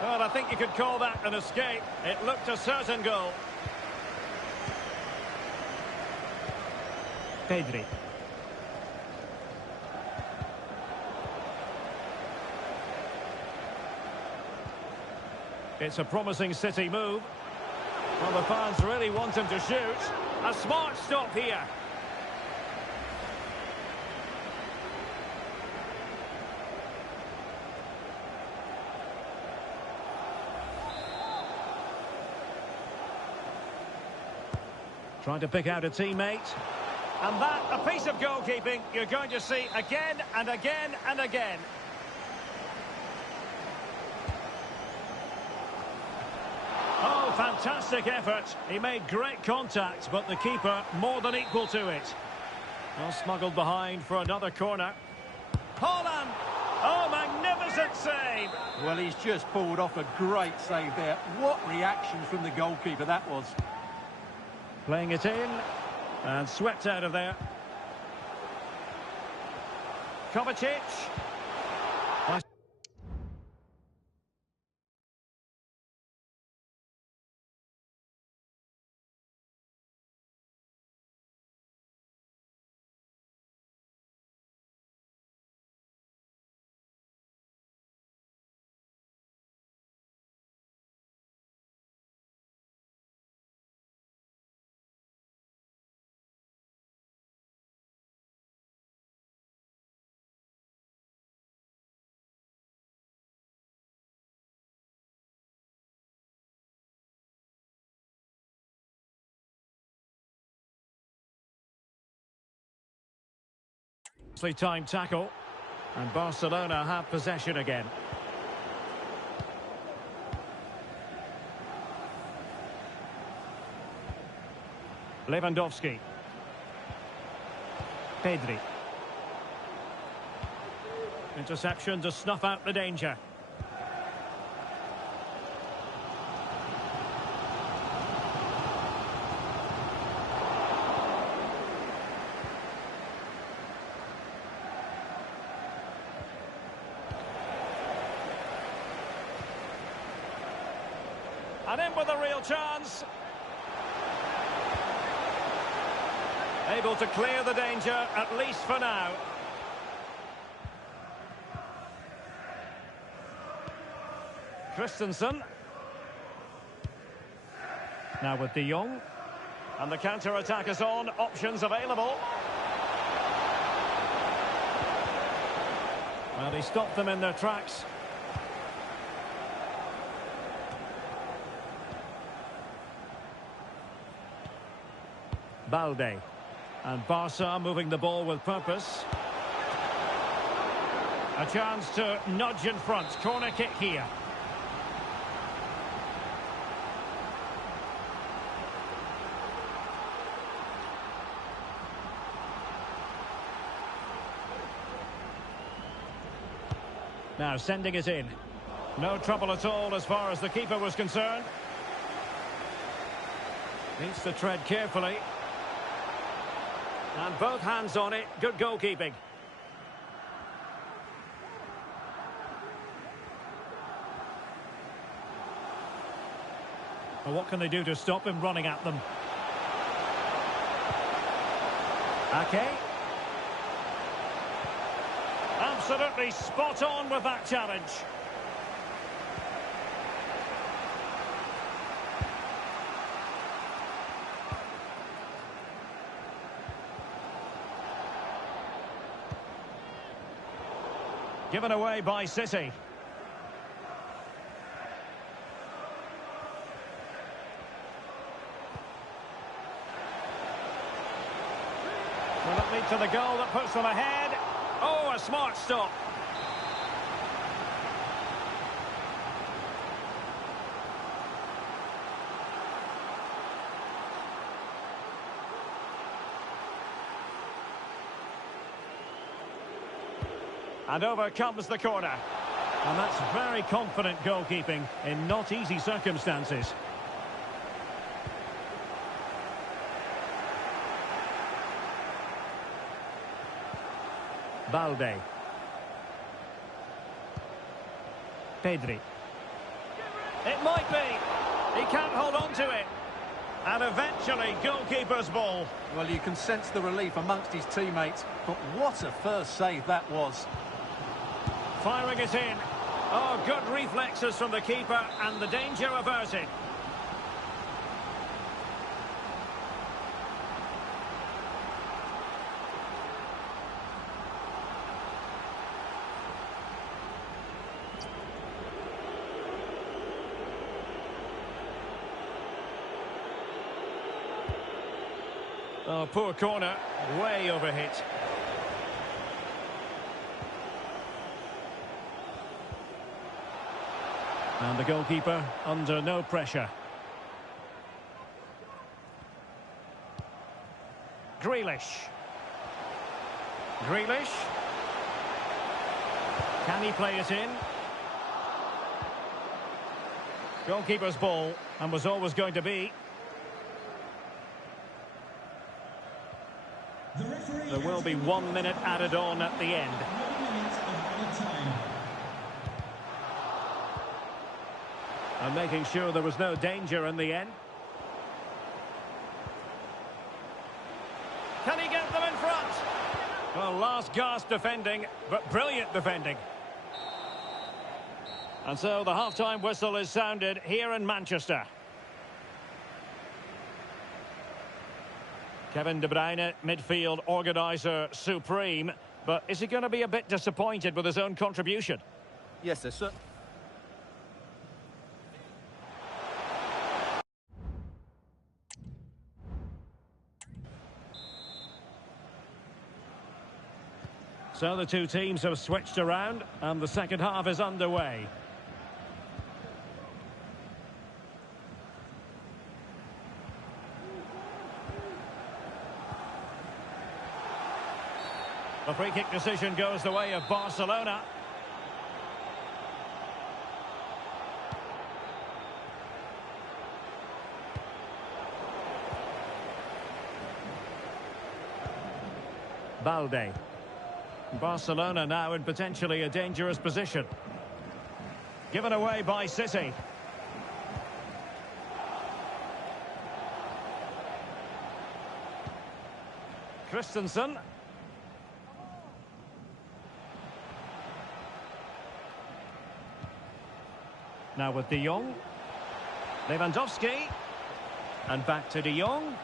Well, I think you could call that an escape. It looked a certain goal. Pedri. It's a promising City move. Well, the fans really want him to shoot. A smart stop here. Trying to pick out a teammate. And that, a piece of goalkeeping you're going to see again and again and again. Oh, fantastic effort. He made great contact, but the keeper more than equal to it. Well, smuggled behind for another corner. Haaland! Oh, magnificent save! Well, he's just pulled off a great save there. What reaction from the goalkeeper that was. Playing it in, and swept out of there. Kovacic. Time tackle, and Barcelona have possession again. Lewandowski. Pedri. Interception to snuff out the danger. And in with a real chance. Able to clear the danger, at least for now. Christensen. Now with De Jong. And the counter-attack is on. Options available. Well, he stopped them in their tracks. Balde. And Barca moving the ball with purpose. A chance to nudge in front. Corner kick here. Now sending it in. No trouble at all as far as the keeper was concerned. Needs to tread carefully. And both hands on it. Good goalkeeping. Well, what can they do to stop him running at them? Ake. Absolutely spot on with that challenge. Given away by City. Will it lead to the goal that puts them ahead? Oh, a smart stop. And over comes the corner. And that's very confident goalkeeping in not easy circumstances. Balde. Pedri. It might be. He can't hold on to it. And eventually, goalkeeper's ball. Well, you can sense the relief amongst his teammates. But what a first save that was. Firing it in. Oh, good reflexes from the keeper and the danger averted. Oh, poor corner. Way overhit. And the goalkeeper under no pressure. Grealish. Grealish. Can he play it in? Goalkeeper's ball, and was always going to be. There will be 1 minute added on at the end. 1 minute of added time. And making sure there was no danger in the end. Can he get them in front? Well, last gasp defending, but brilliant defending. And so the half-time whistle is sounded here in Manchester. Kevin De Bruyne, midfield organiser supreme. But is he going to be a bit disappointed with his own contribution? Yes, sir. So the two teams have switched around and the second half is underway. The free kick decision goes the way of Barcelona. Balde. Barcelona now in potentially a dangerous position. Given away by City. Christensen. Now with De Jong. Lewandowski. And back to De Jong.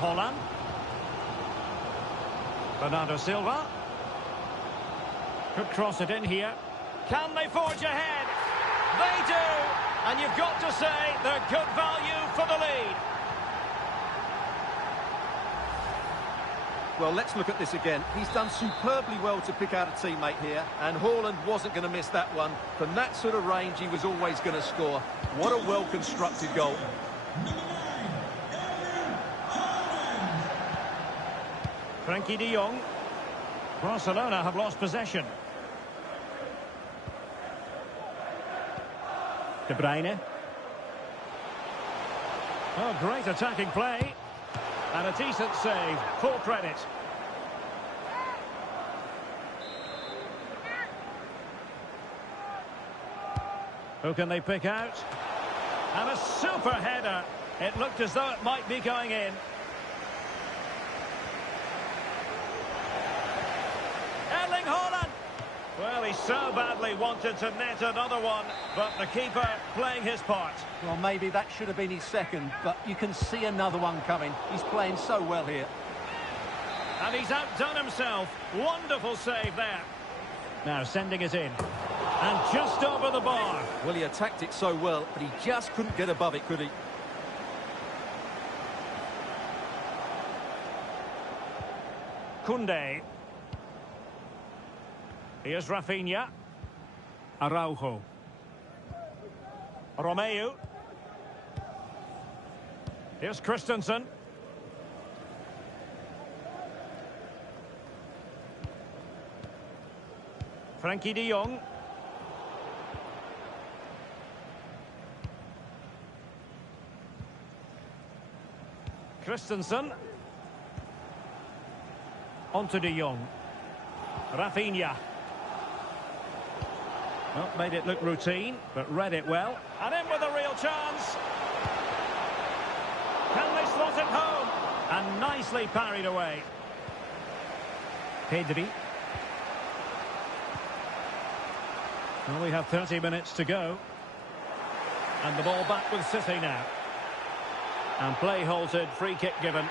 Holland. Bernardo Silva. Could cross it in here. Can they forge ahead? They do! And you've got to say they're good value for the lead. Well, let's look at this again. He's done superbly well to pick out a teammate here, and Haaland wasn't going to miss that one. From that sort of range, he was always going to score. What a well-constructed goal. Frankie de Jong. Barcelona have lost possession. De Bruyne. Oh, great attacking play. And a decent save. Full credit. Who can they pick out? And a super header. It looked as though it might be going in. Erling Haaland. Well, he so badly wanted to net another one, but the keeper playing his part. Well, maybe that should have been his second, but you can see another one coming. He's playing so well here. And he's outdone himself. Wonderful save there. Now sending it in. And just over the bar. Well, he attacked it so well, but he just couldn't get above it, could he? Koundé. Here's Rafinha. Araujo. Romeu. Here's Christensen. Frankie de Jong. Christensen. On to de Jong. Rafinha. Well, made it look routine, but read it well. And in with a real chance. Can they slot it home? And nicely parried away. Pedri. Well, we have 30 minutes to go. And the ball back with City now. And play halted, free kick given.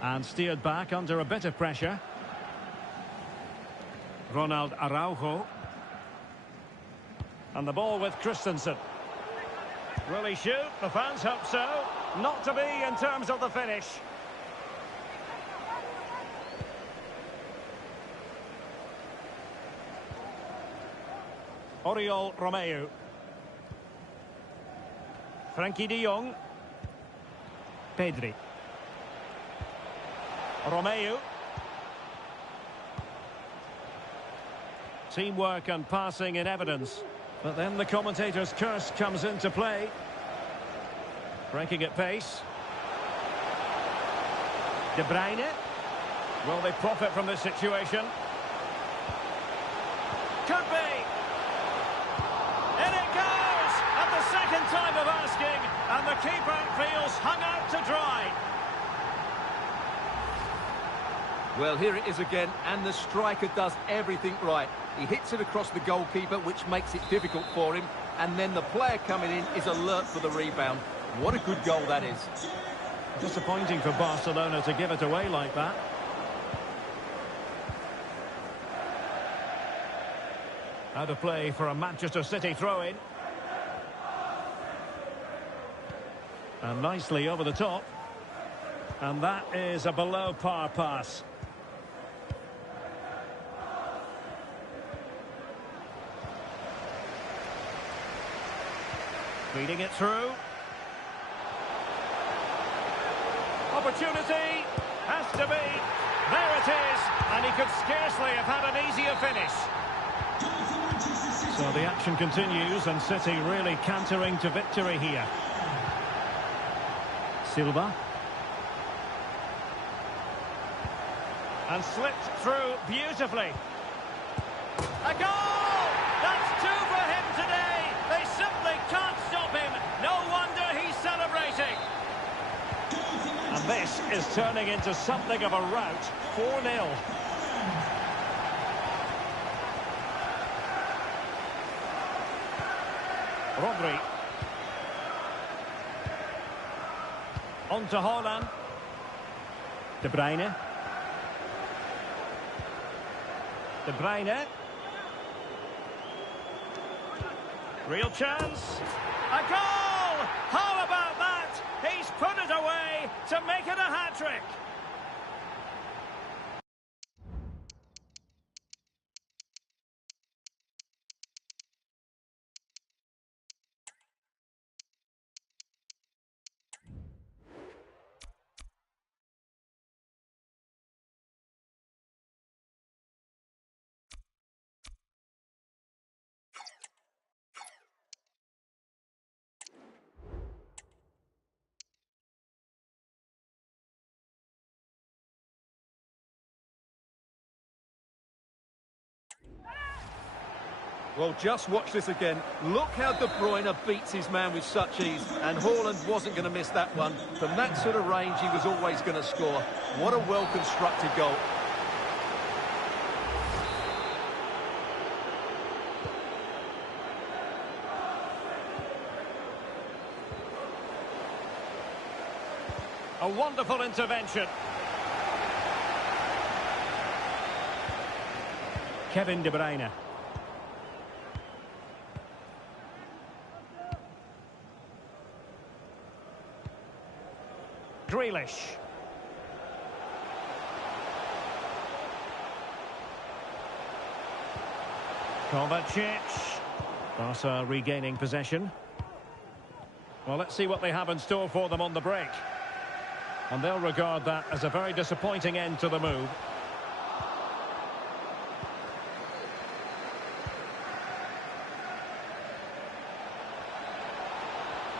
And steered back under a bit of pressure. Ronald Araujo. And the ball with Christensen. Will he shoot? The fans hope so. Not to be in terms of the finish. Oriol Romeu. Frankie de Jong. Pedri. Romeu. Teamwork and passing in evidence. But then the commentator's curse comes into play. Breaking at pace. De Bruyne. Will they profit from this situation? Could be. In it goes! At the second time of asking, and the keeper feels hung out to dry. Well, here it is again, and the striker does everything right. He hits it across the goalkeeper, which makes it difficult for him, and then the player coming in is alert for the rebound. What a good goal that is. Disappointing for Barcelona to give it away like that. Out of play for a Manchester City throw-in. And nicely over the top. And that is a below-par pass. Feeding it through. Opportunity. Has to be. There it is. And he could scarcely have had an easier finish. So the action continues and City really cantering to victory here. Silva. And slipped through beautifully. A goal! That's two for him today. They simply can't stop him. No wonder he's celebrating. And this is turning into something of a rout. 4-0. Rodri. On to Haaland. De Bruyne. De Bruyne. Real chance. A goal! How about that? He's put it away to make it a hat-trick. Well, just watch this again. Look how De Bruyne beats his man with such ease. And Haaland wasn't going to miss that one. From that sort of range, he was always going to score. What a well-constructed goal. A wonderful intervention. Kevin De Bruyne. Grealish. Kovacic. Barca regaining possession. Well, let's see what they have in store for them on the break. And they'll regard that as a very disappointing end to the move.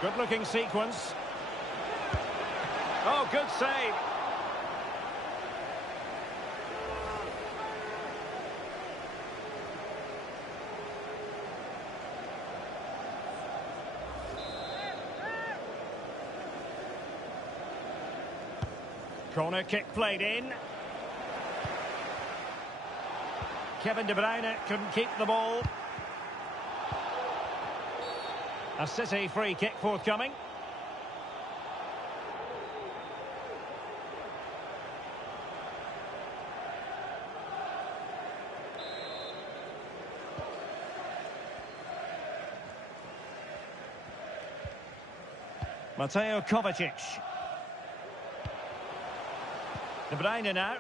Good-looking sequence. Oh, good save. Corner kick played in. Kevin De Bruyne couldn't keep the ball. A City free kick forthcoming. Mateo Kovacic. De Bruyne now.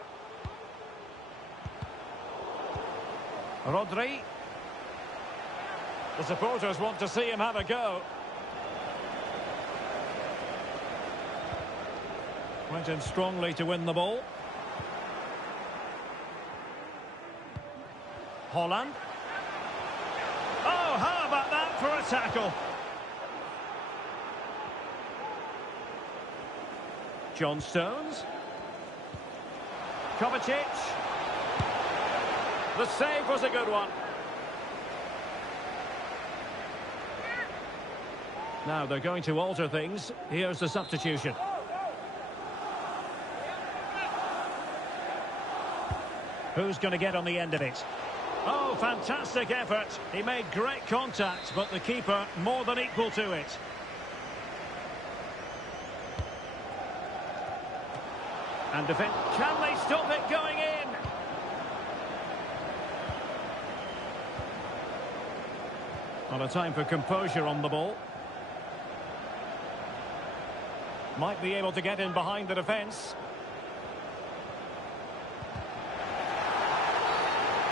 Rodri. The supporters want to see him have a go. Went in strongly to win the ball. Holland. Oh, how about that for a tackle? John Stones. Kovacic. The save was a good one. Now they're going to alter things. Here's the substitution. Who's going to get on the end of it? Oh, fantastic effort. He made great contact, but the keeper more than equal to it. And defend. Can they stop it going in? Well, a time for composure on the ball. Might be able to get in behind the defence.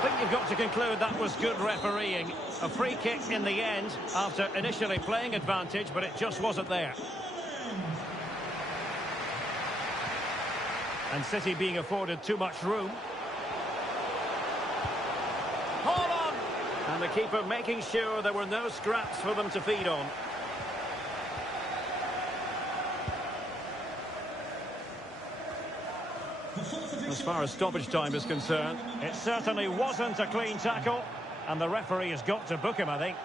I think you've got to conclude that was good refereeing. A free kick in the end after initially playing advantage, but it just wasn't there. And City being afforded too much room. Hold on! And the keeper making sure there were no scraps for them to feed on. As far as stoppage time is concerned, it certainly wasn't a clean tackle, and the referee has got to book him, I think.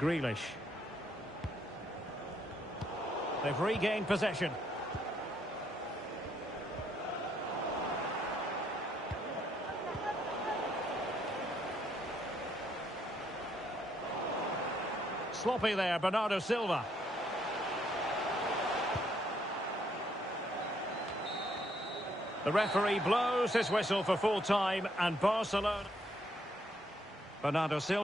Grealish. They've regained possession. Sloppy there, Bernardo Silva. The referee blows his whistle for full time, and Barcelona. Bernardo Silva.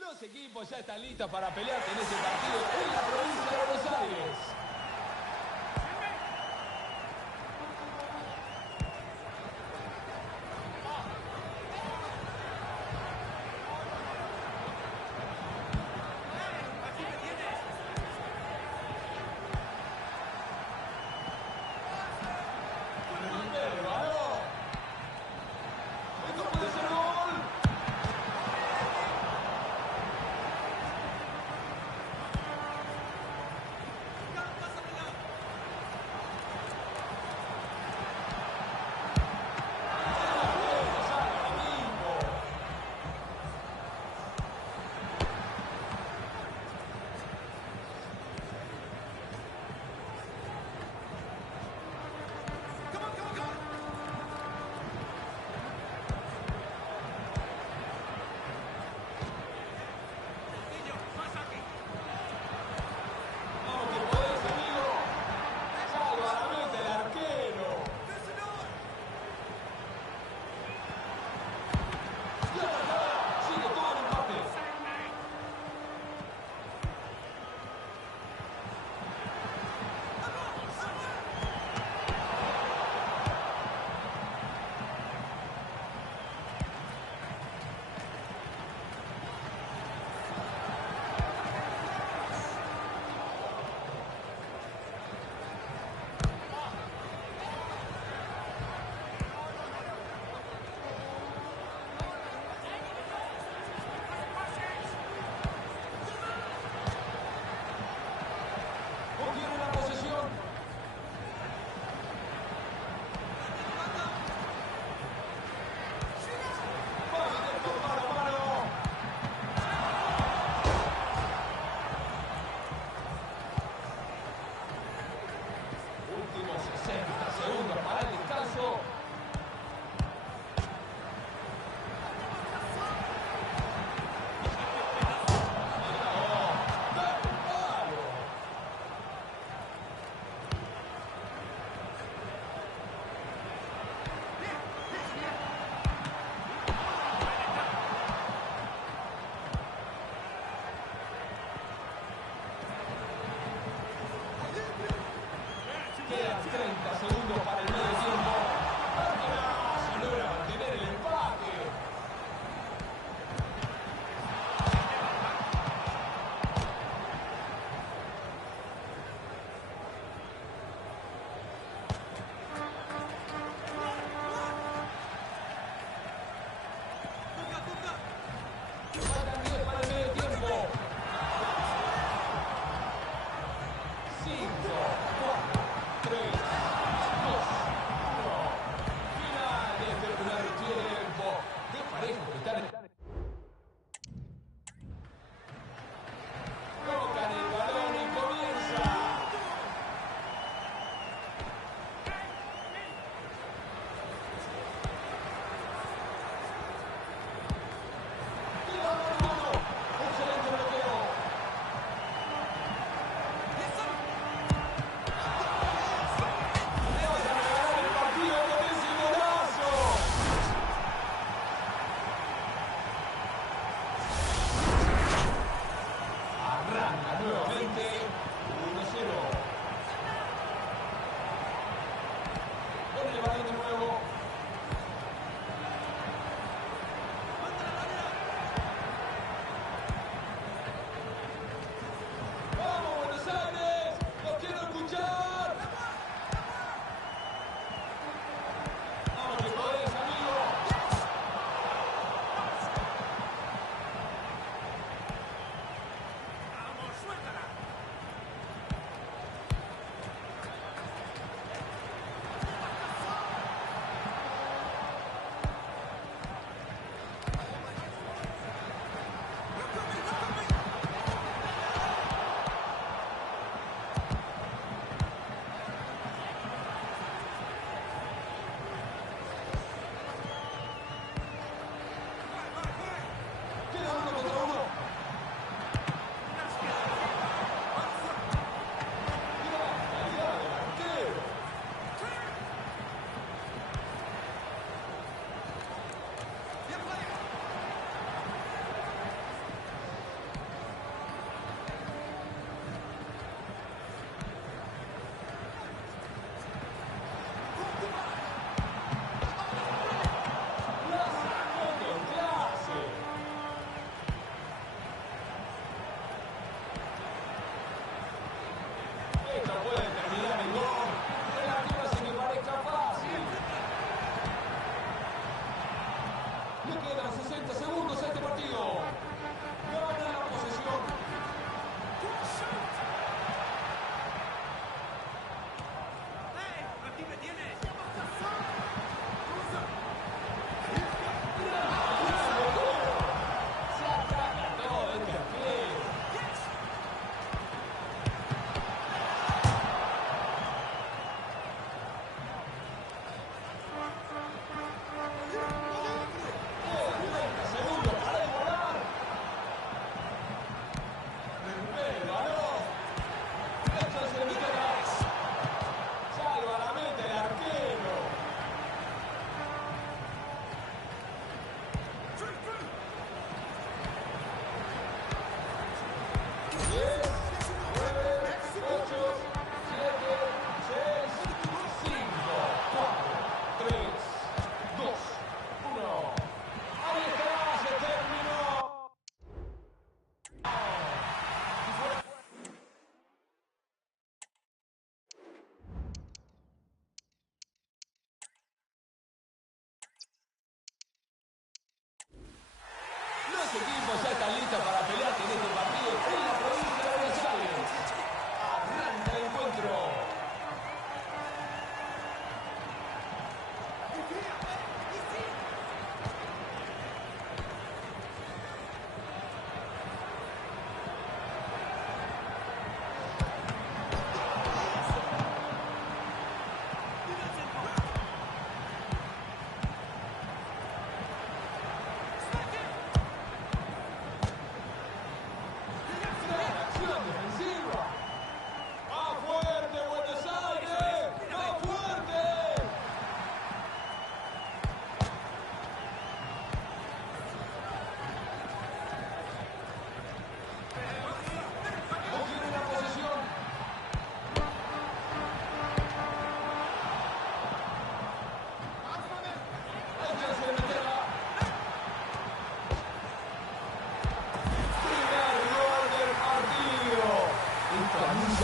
Los equipos ya están listos para pelear en ese partido en la provincia de Buenos Aires. Ambos equipos ya están listos para pelear en este partido en la provincia de Buenos Aires. Arranca el encuentro.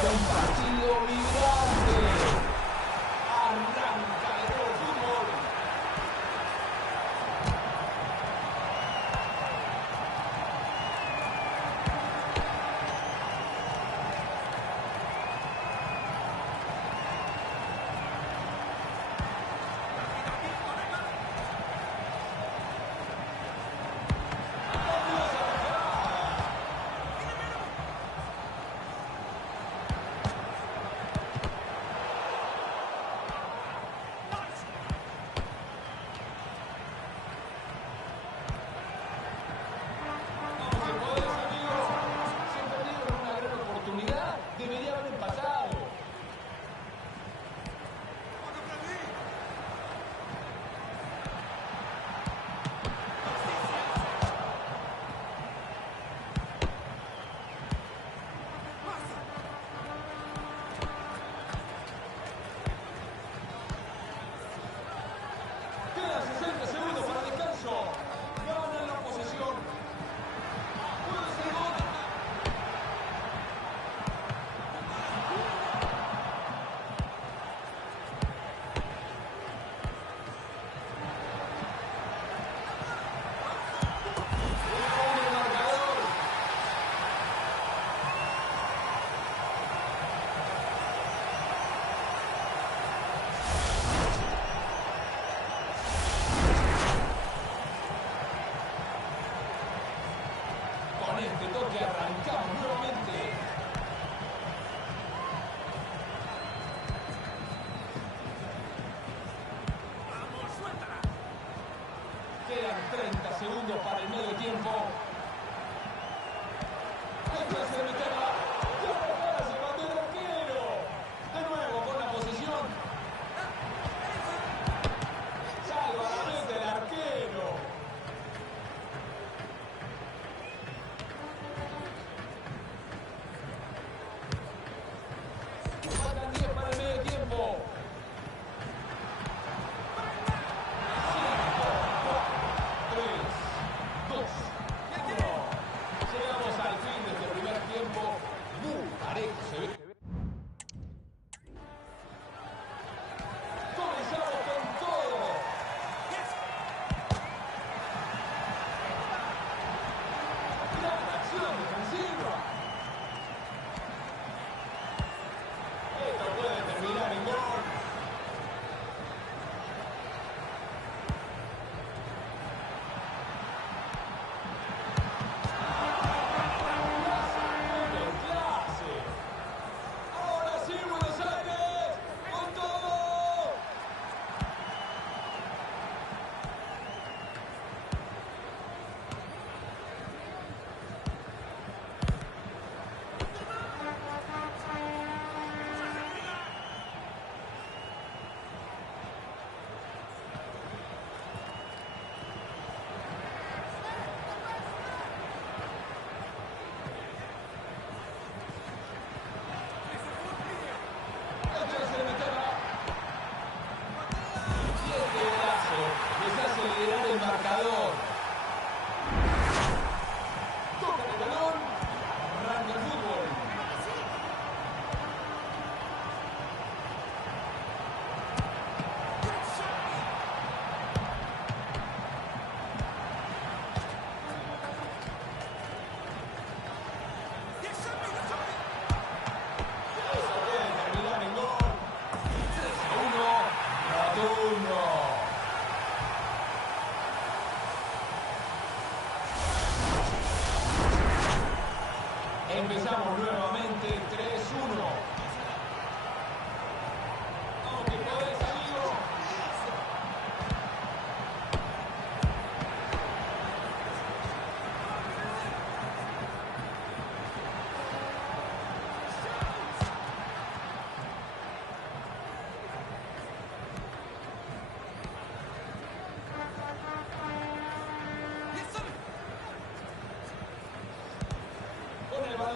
Un partido vibrante. Arranca el fútbol. Quedan 60 segundos para descanso. Ganan la posesión. Puede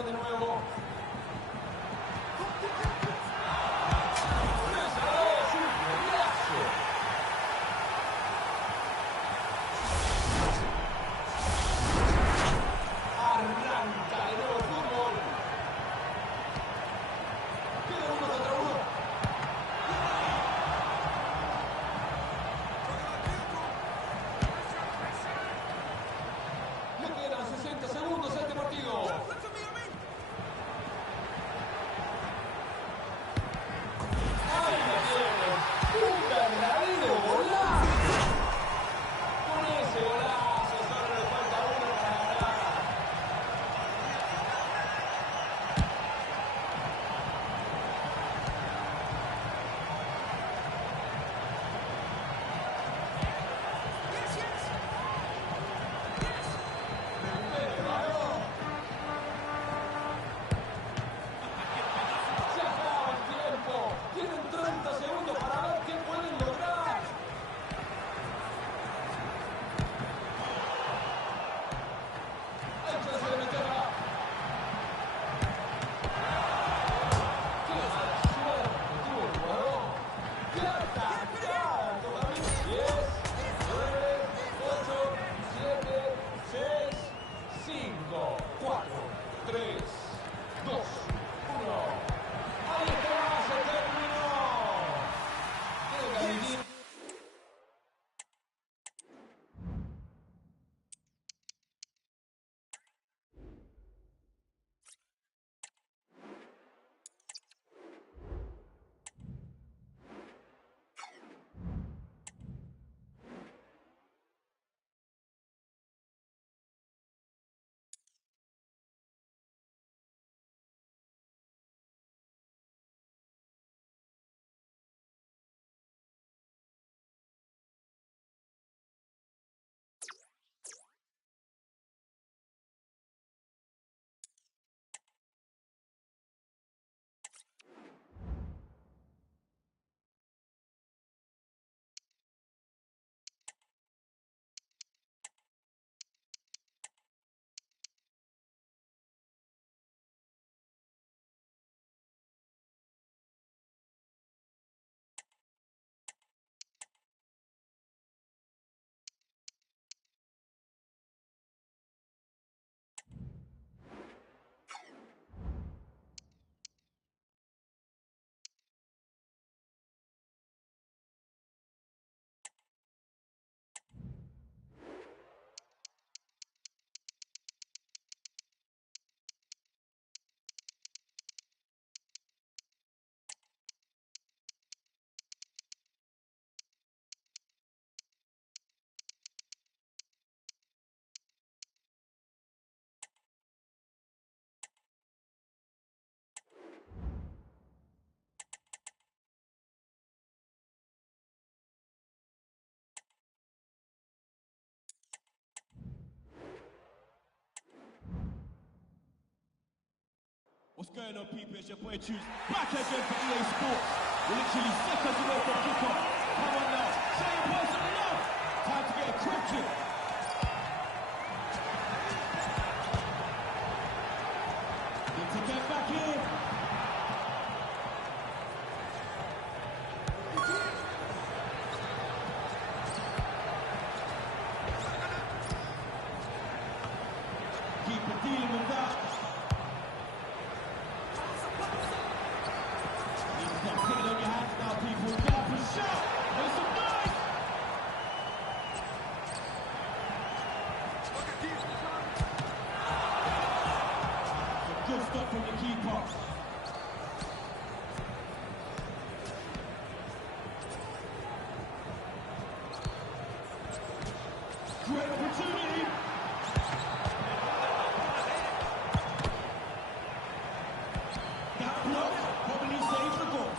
de nuevo. What's going on, people? It's your boy Choose back again for EA Sports. We're literally seconds away from kickoff. Come on now, show your boys some love. Time to get a quick kick. Need to get back in. Keep dealing with that. Good stop from the keeper. Great opportunity. That block probably saved the goal.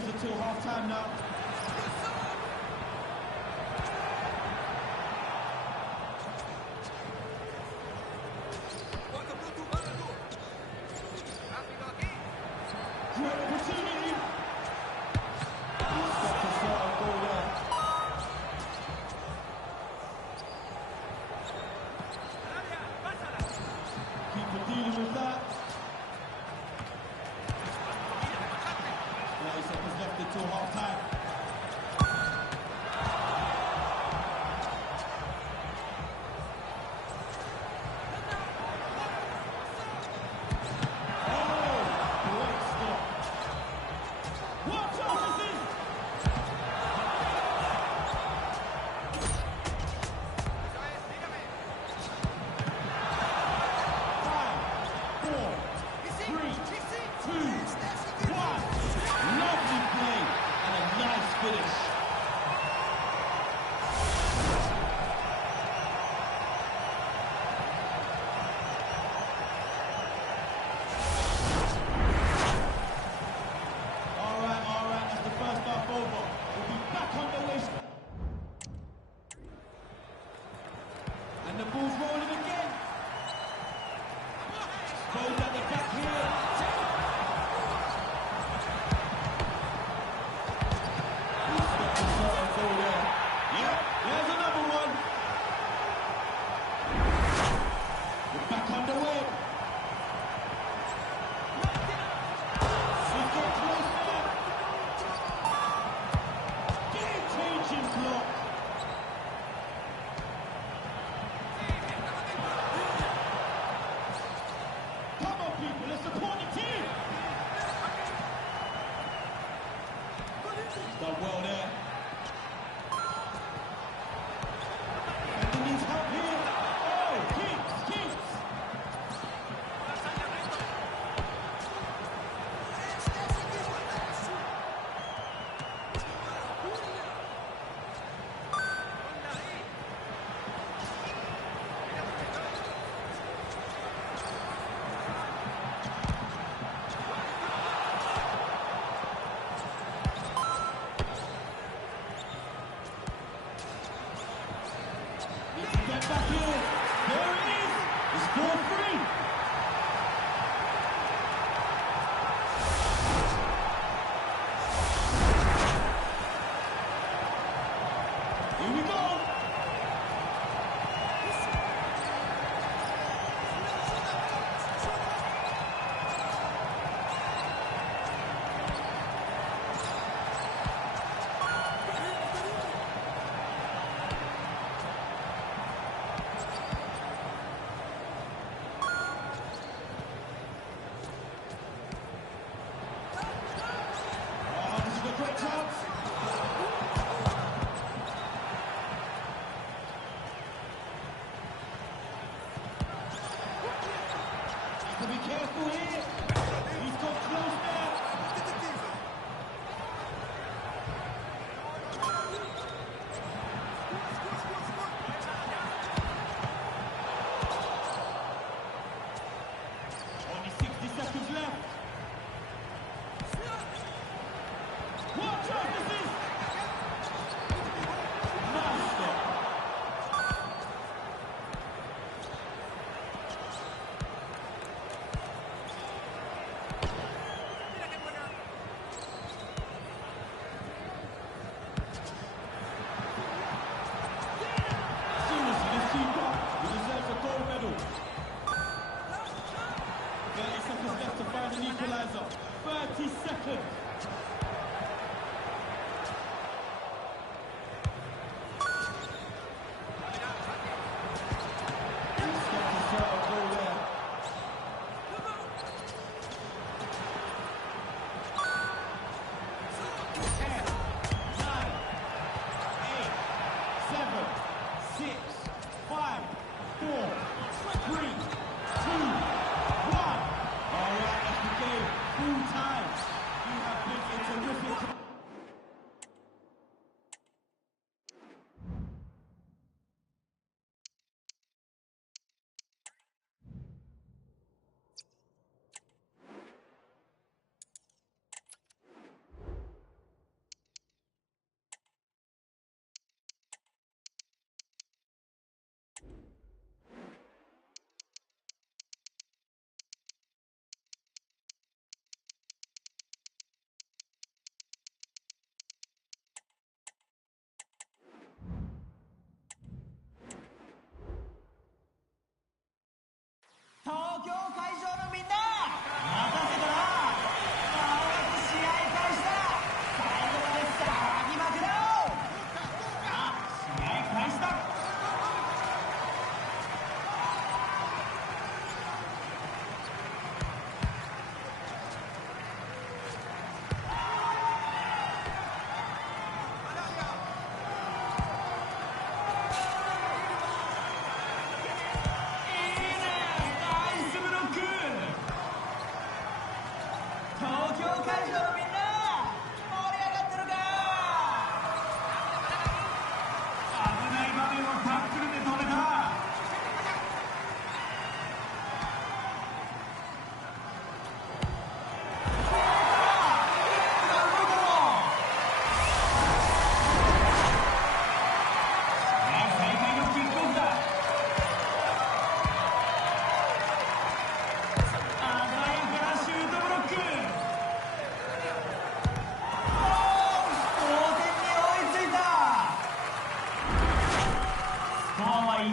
seconds until half-time now. Great opportunity. He's got to start a goal there. Keeper dealing with that. 30 seconds left until half-time. And the ball's rolling again. Goes at the back here. He's got to start a goal there. Yep, there's another one. We're back underway. He's got close there. Game-changing block. Done well there. And he needs help here. Oh, keeps. Get back here. There it is. It's 4-3. Here we go. Great chance.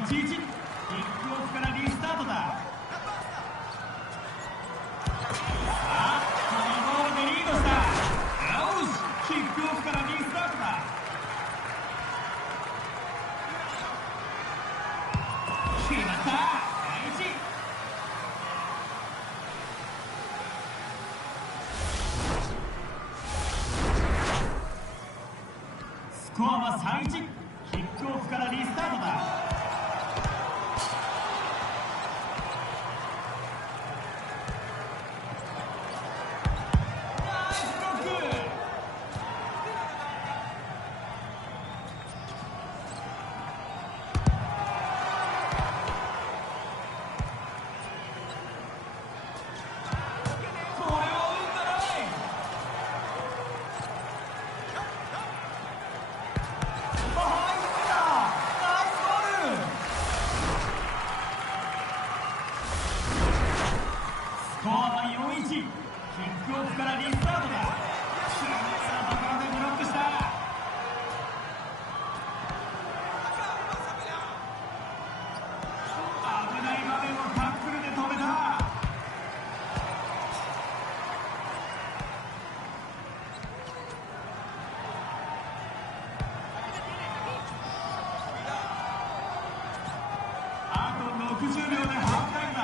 1-1。キックオフからリスタートだ。さあこのゴールでリードした。よし、キックオフからリスタートだ。決まった。第1。スコアは3-1。キックオフからリスタートだ。スコアは4-1。キックオフからリスタートだ。シュートところでブロックした。危ない場面をタックルで止めた。あと60秒でハーフタイムだ。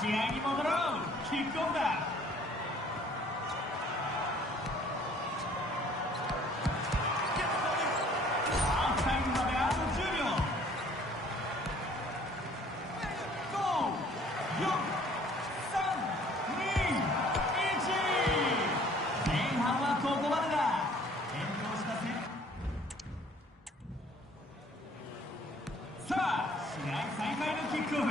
試合に戻ろう。キックオフだ。ハーフタイムまであと10秒。5、4、3、2、1。前半はここまでだ。転倒したせ。さあ試合再開のキックオフ。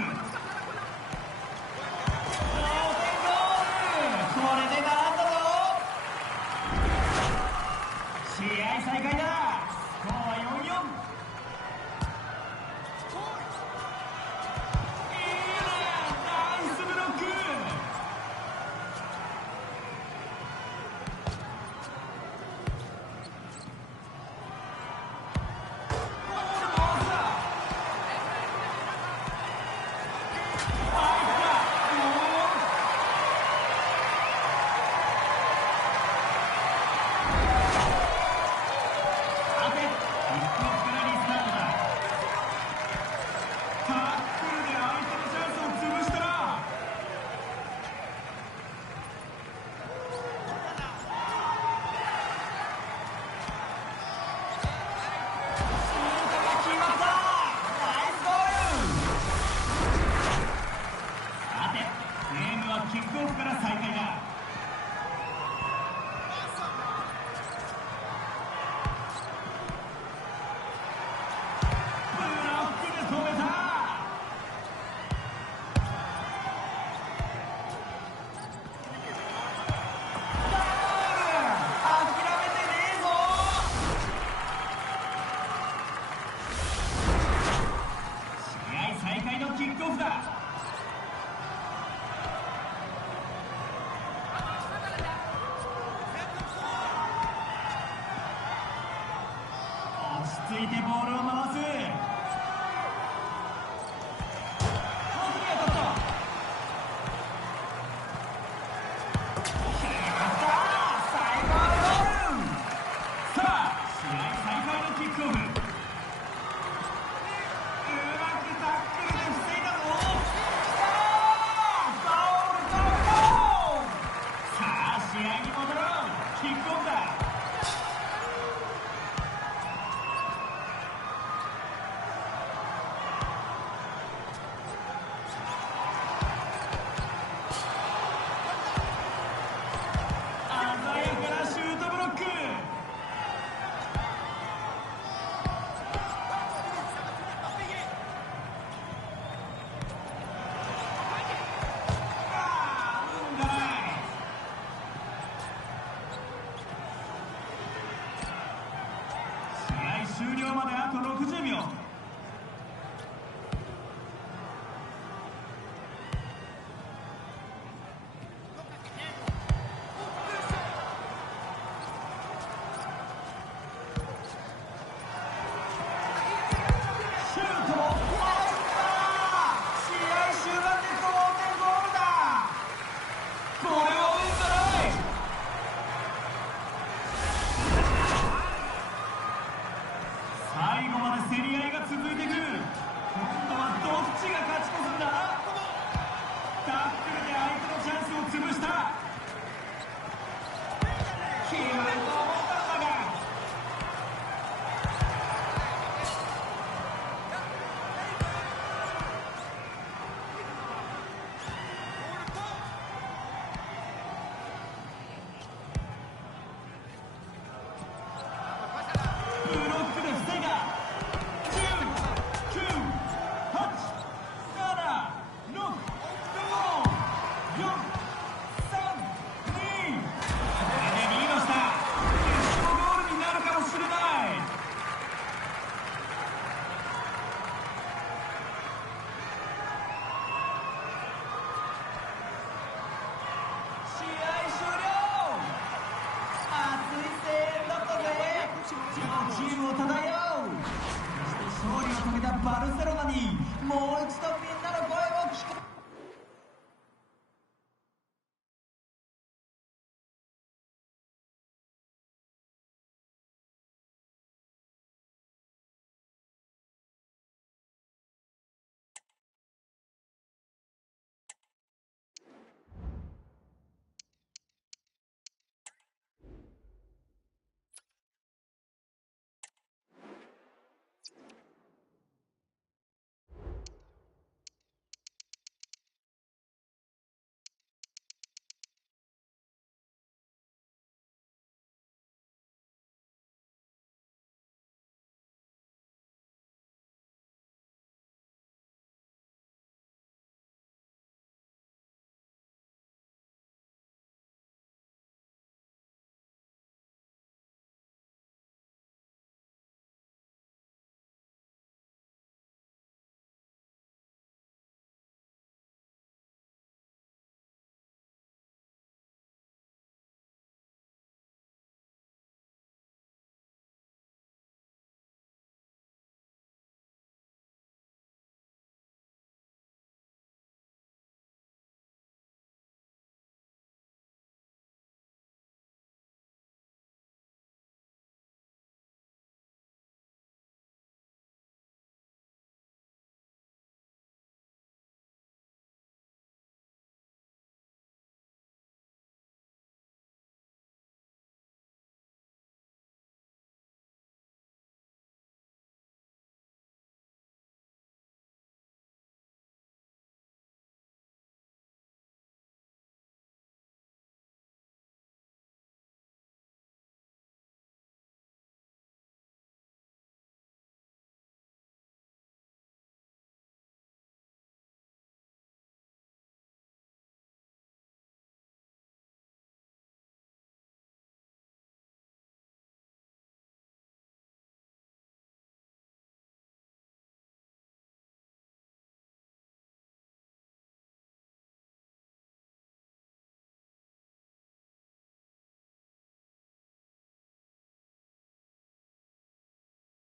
これで並んだぞ。試合再開だ。スコアは4-4。いいね、ナイスブロック。ゴールのオフだ。入った。キックオフから再開だ。ブロックで止めた。ゴール。諦めてねえぞ。試合再開のキックオフだ。バルセロナにもう一度見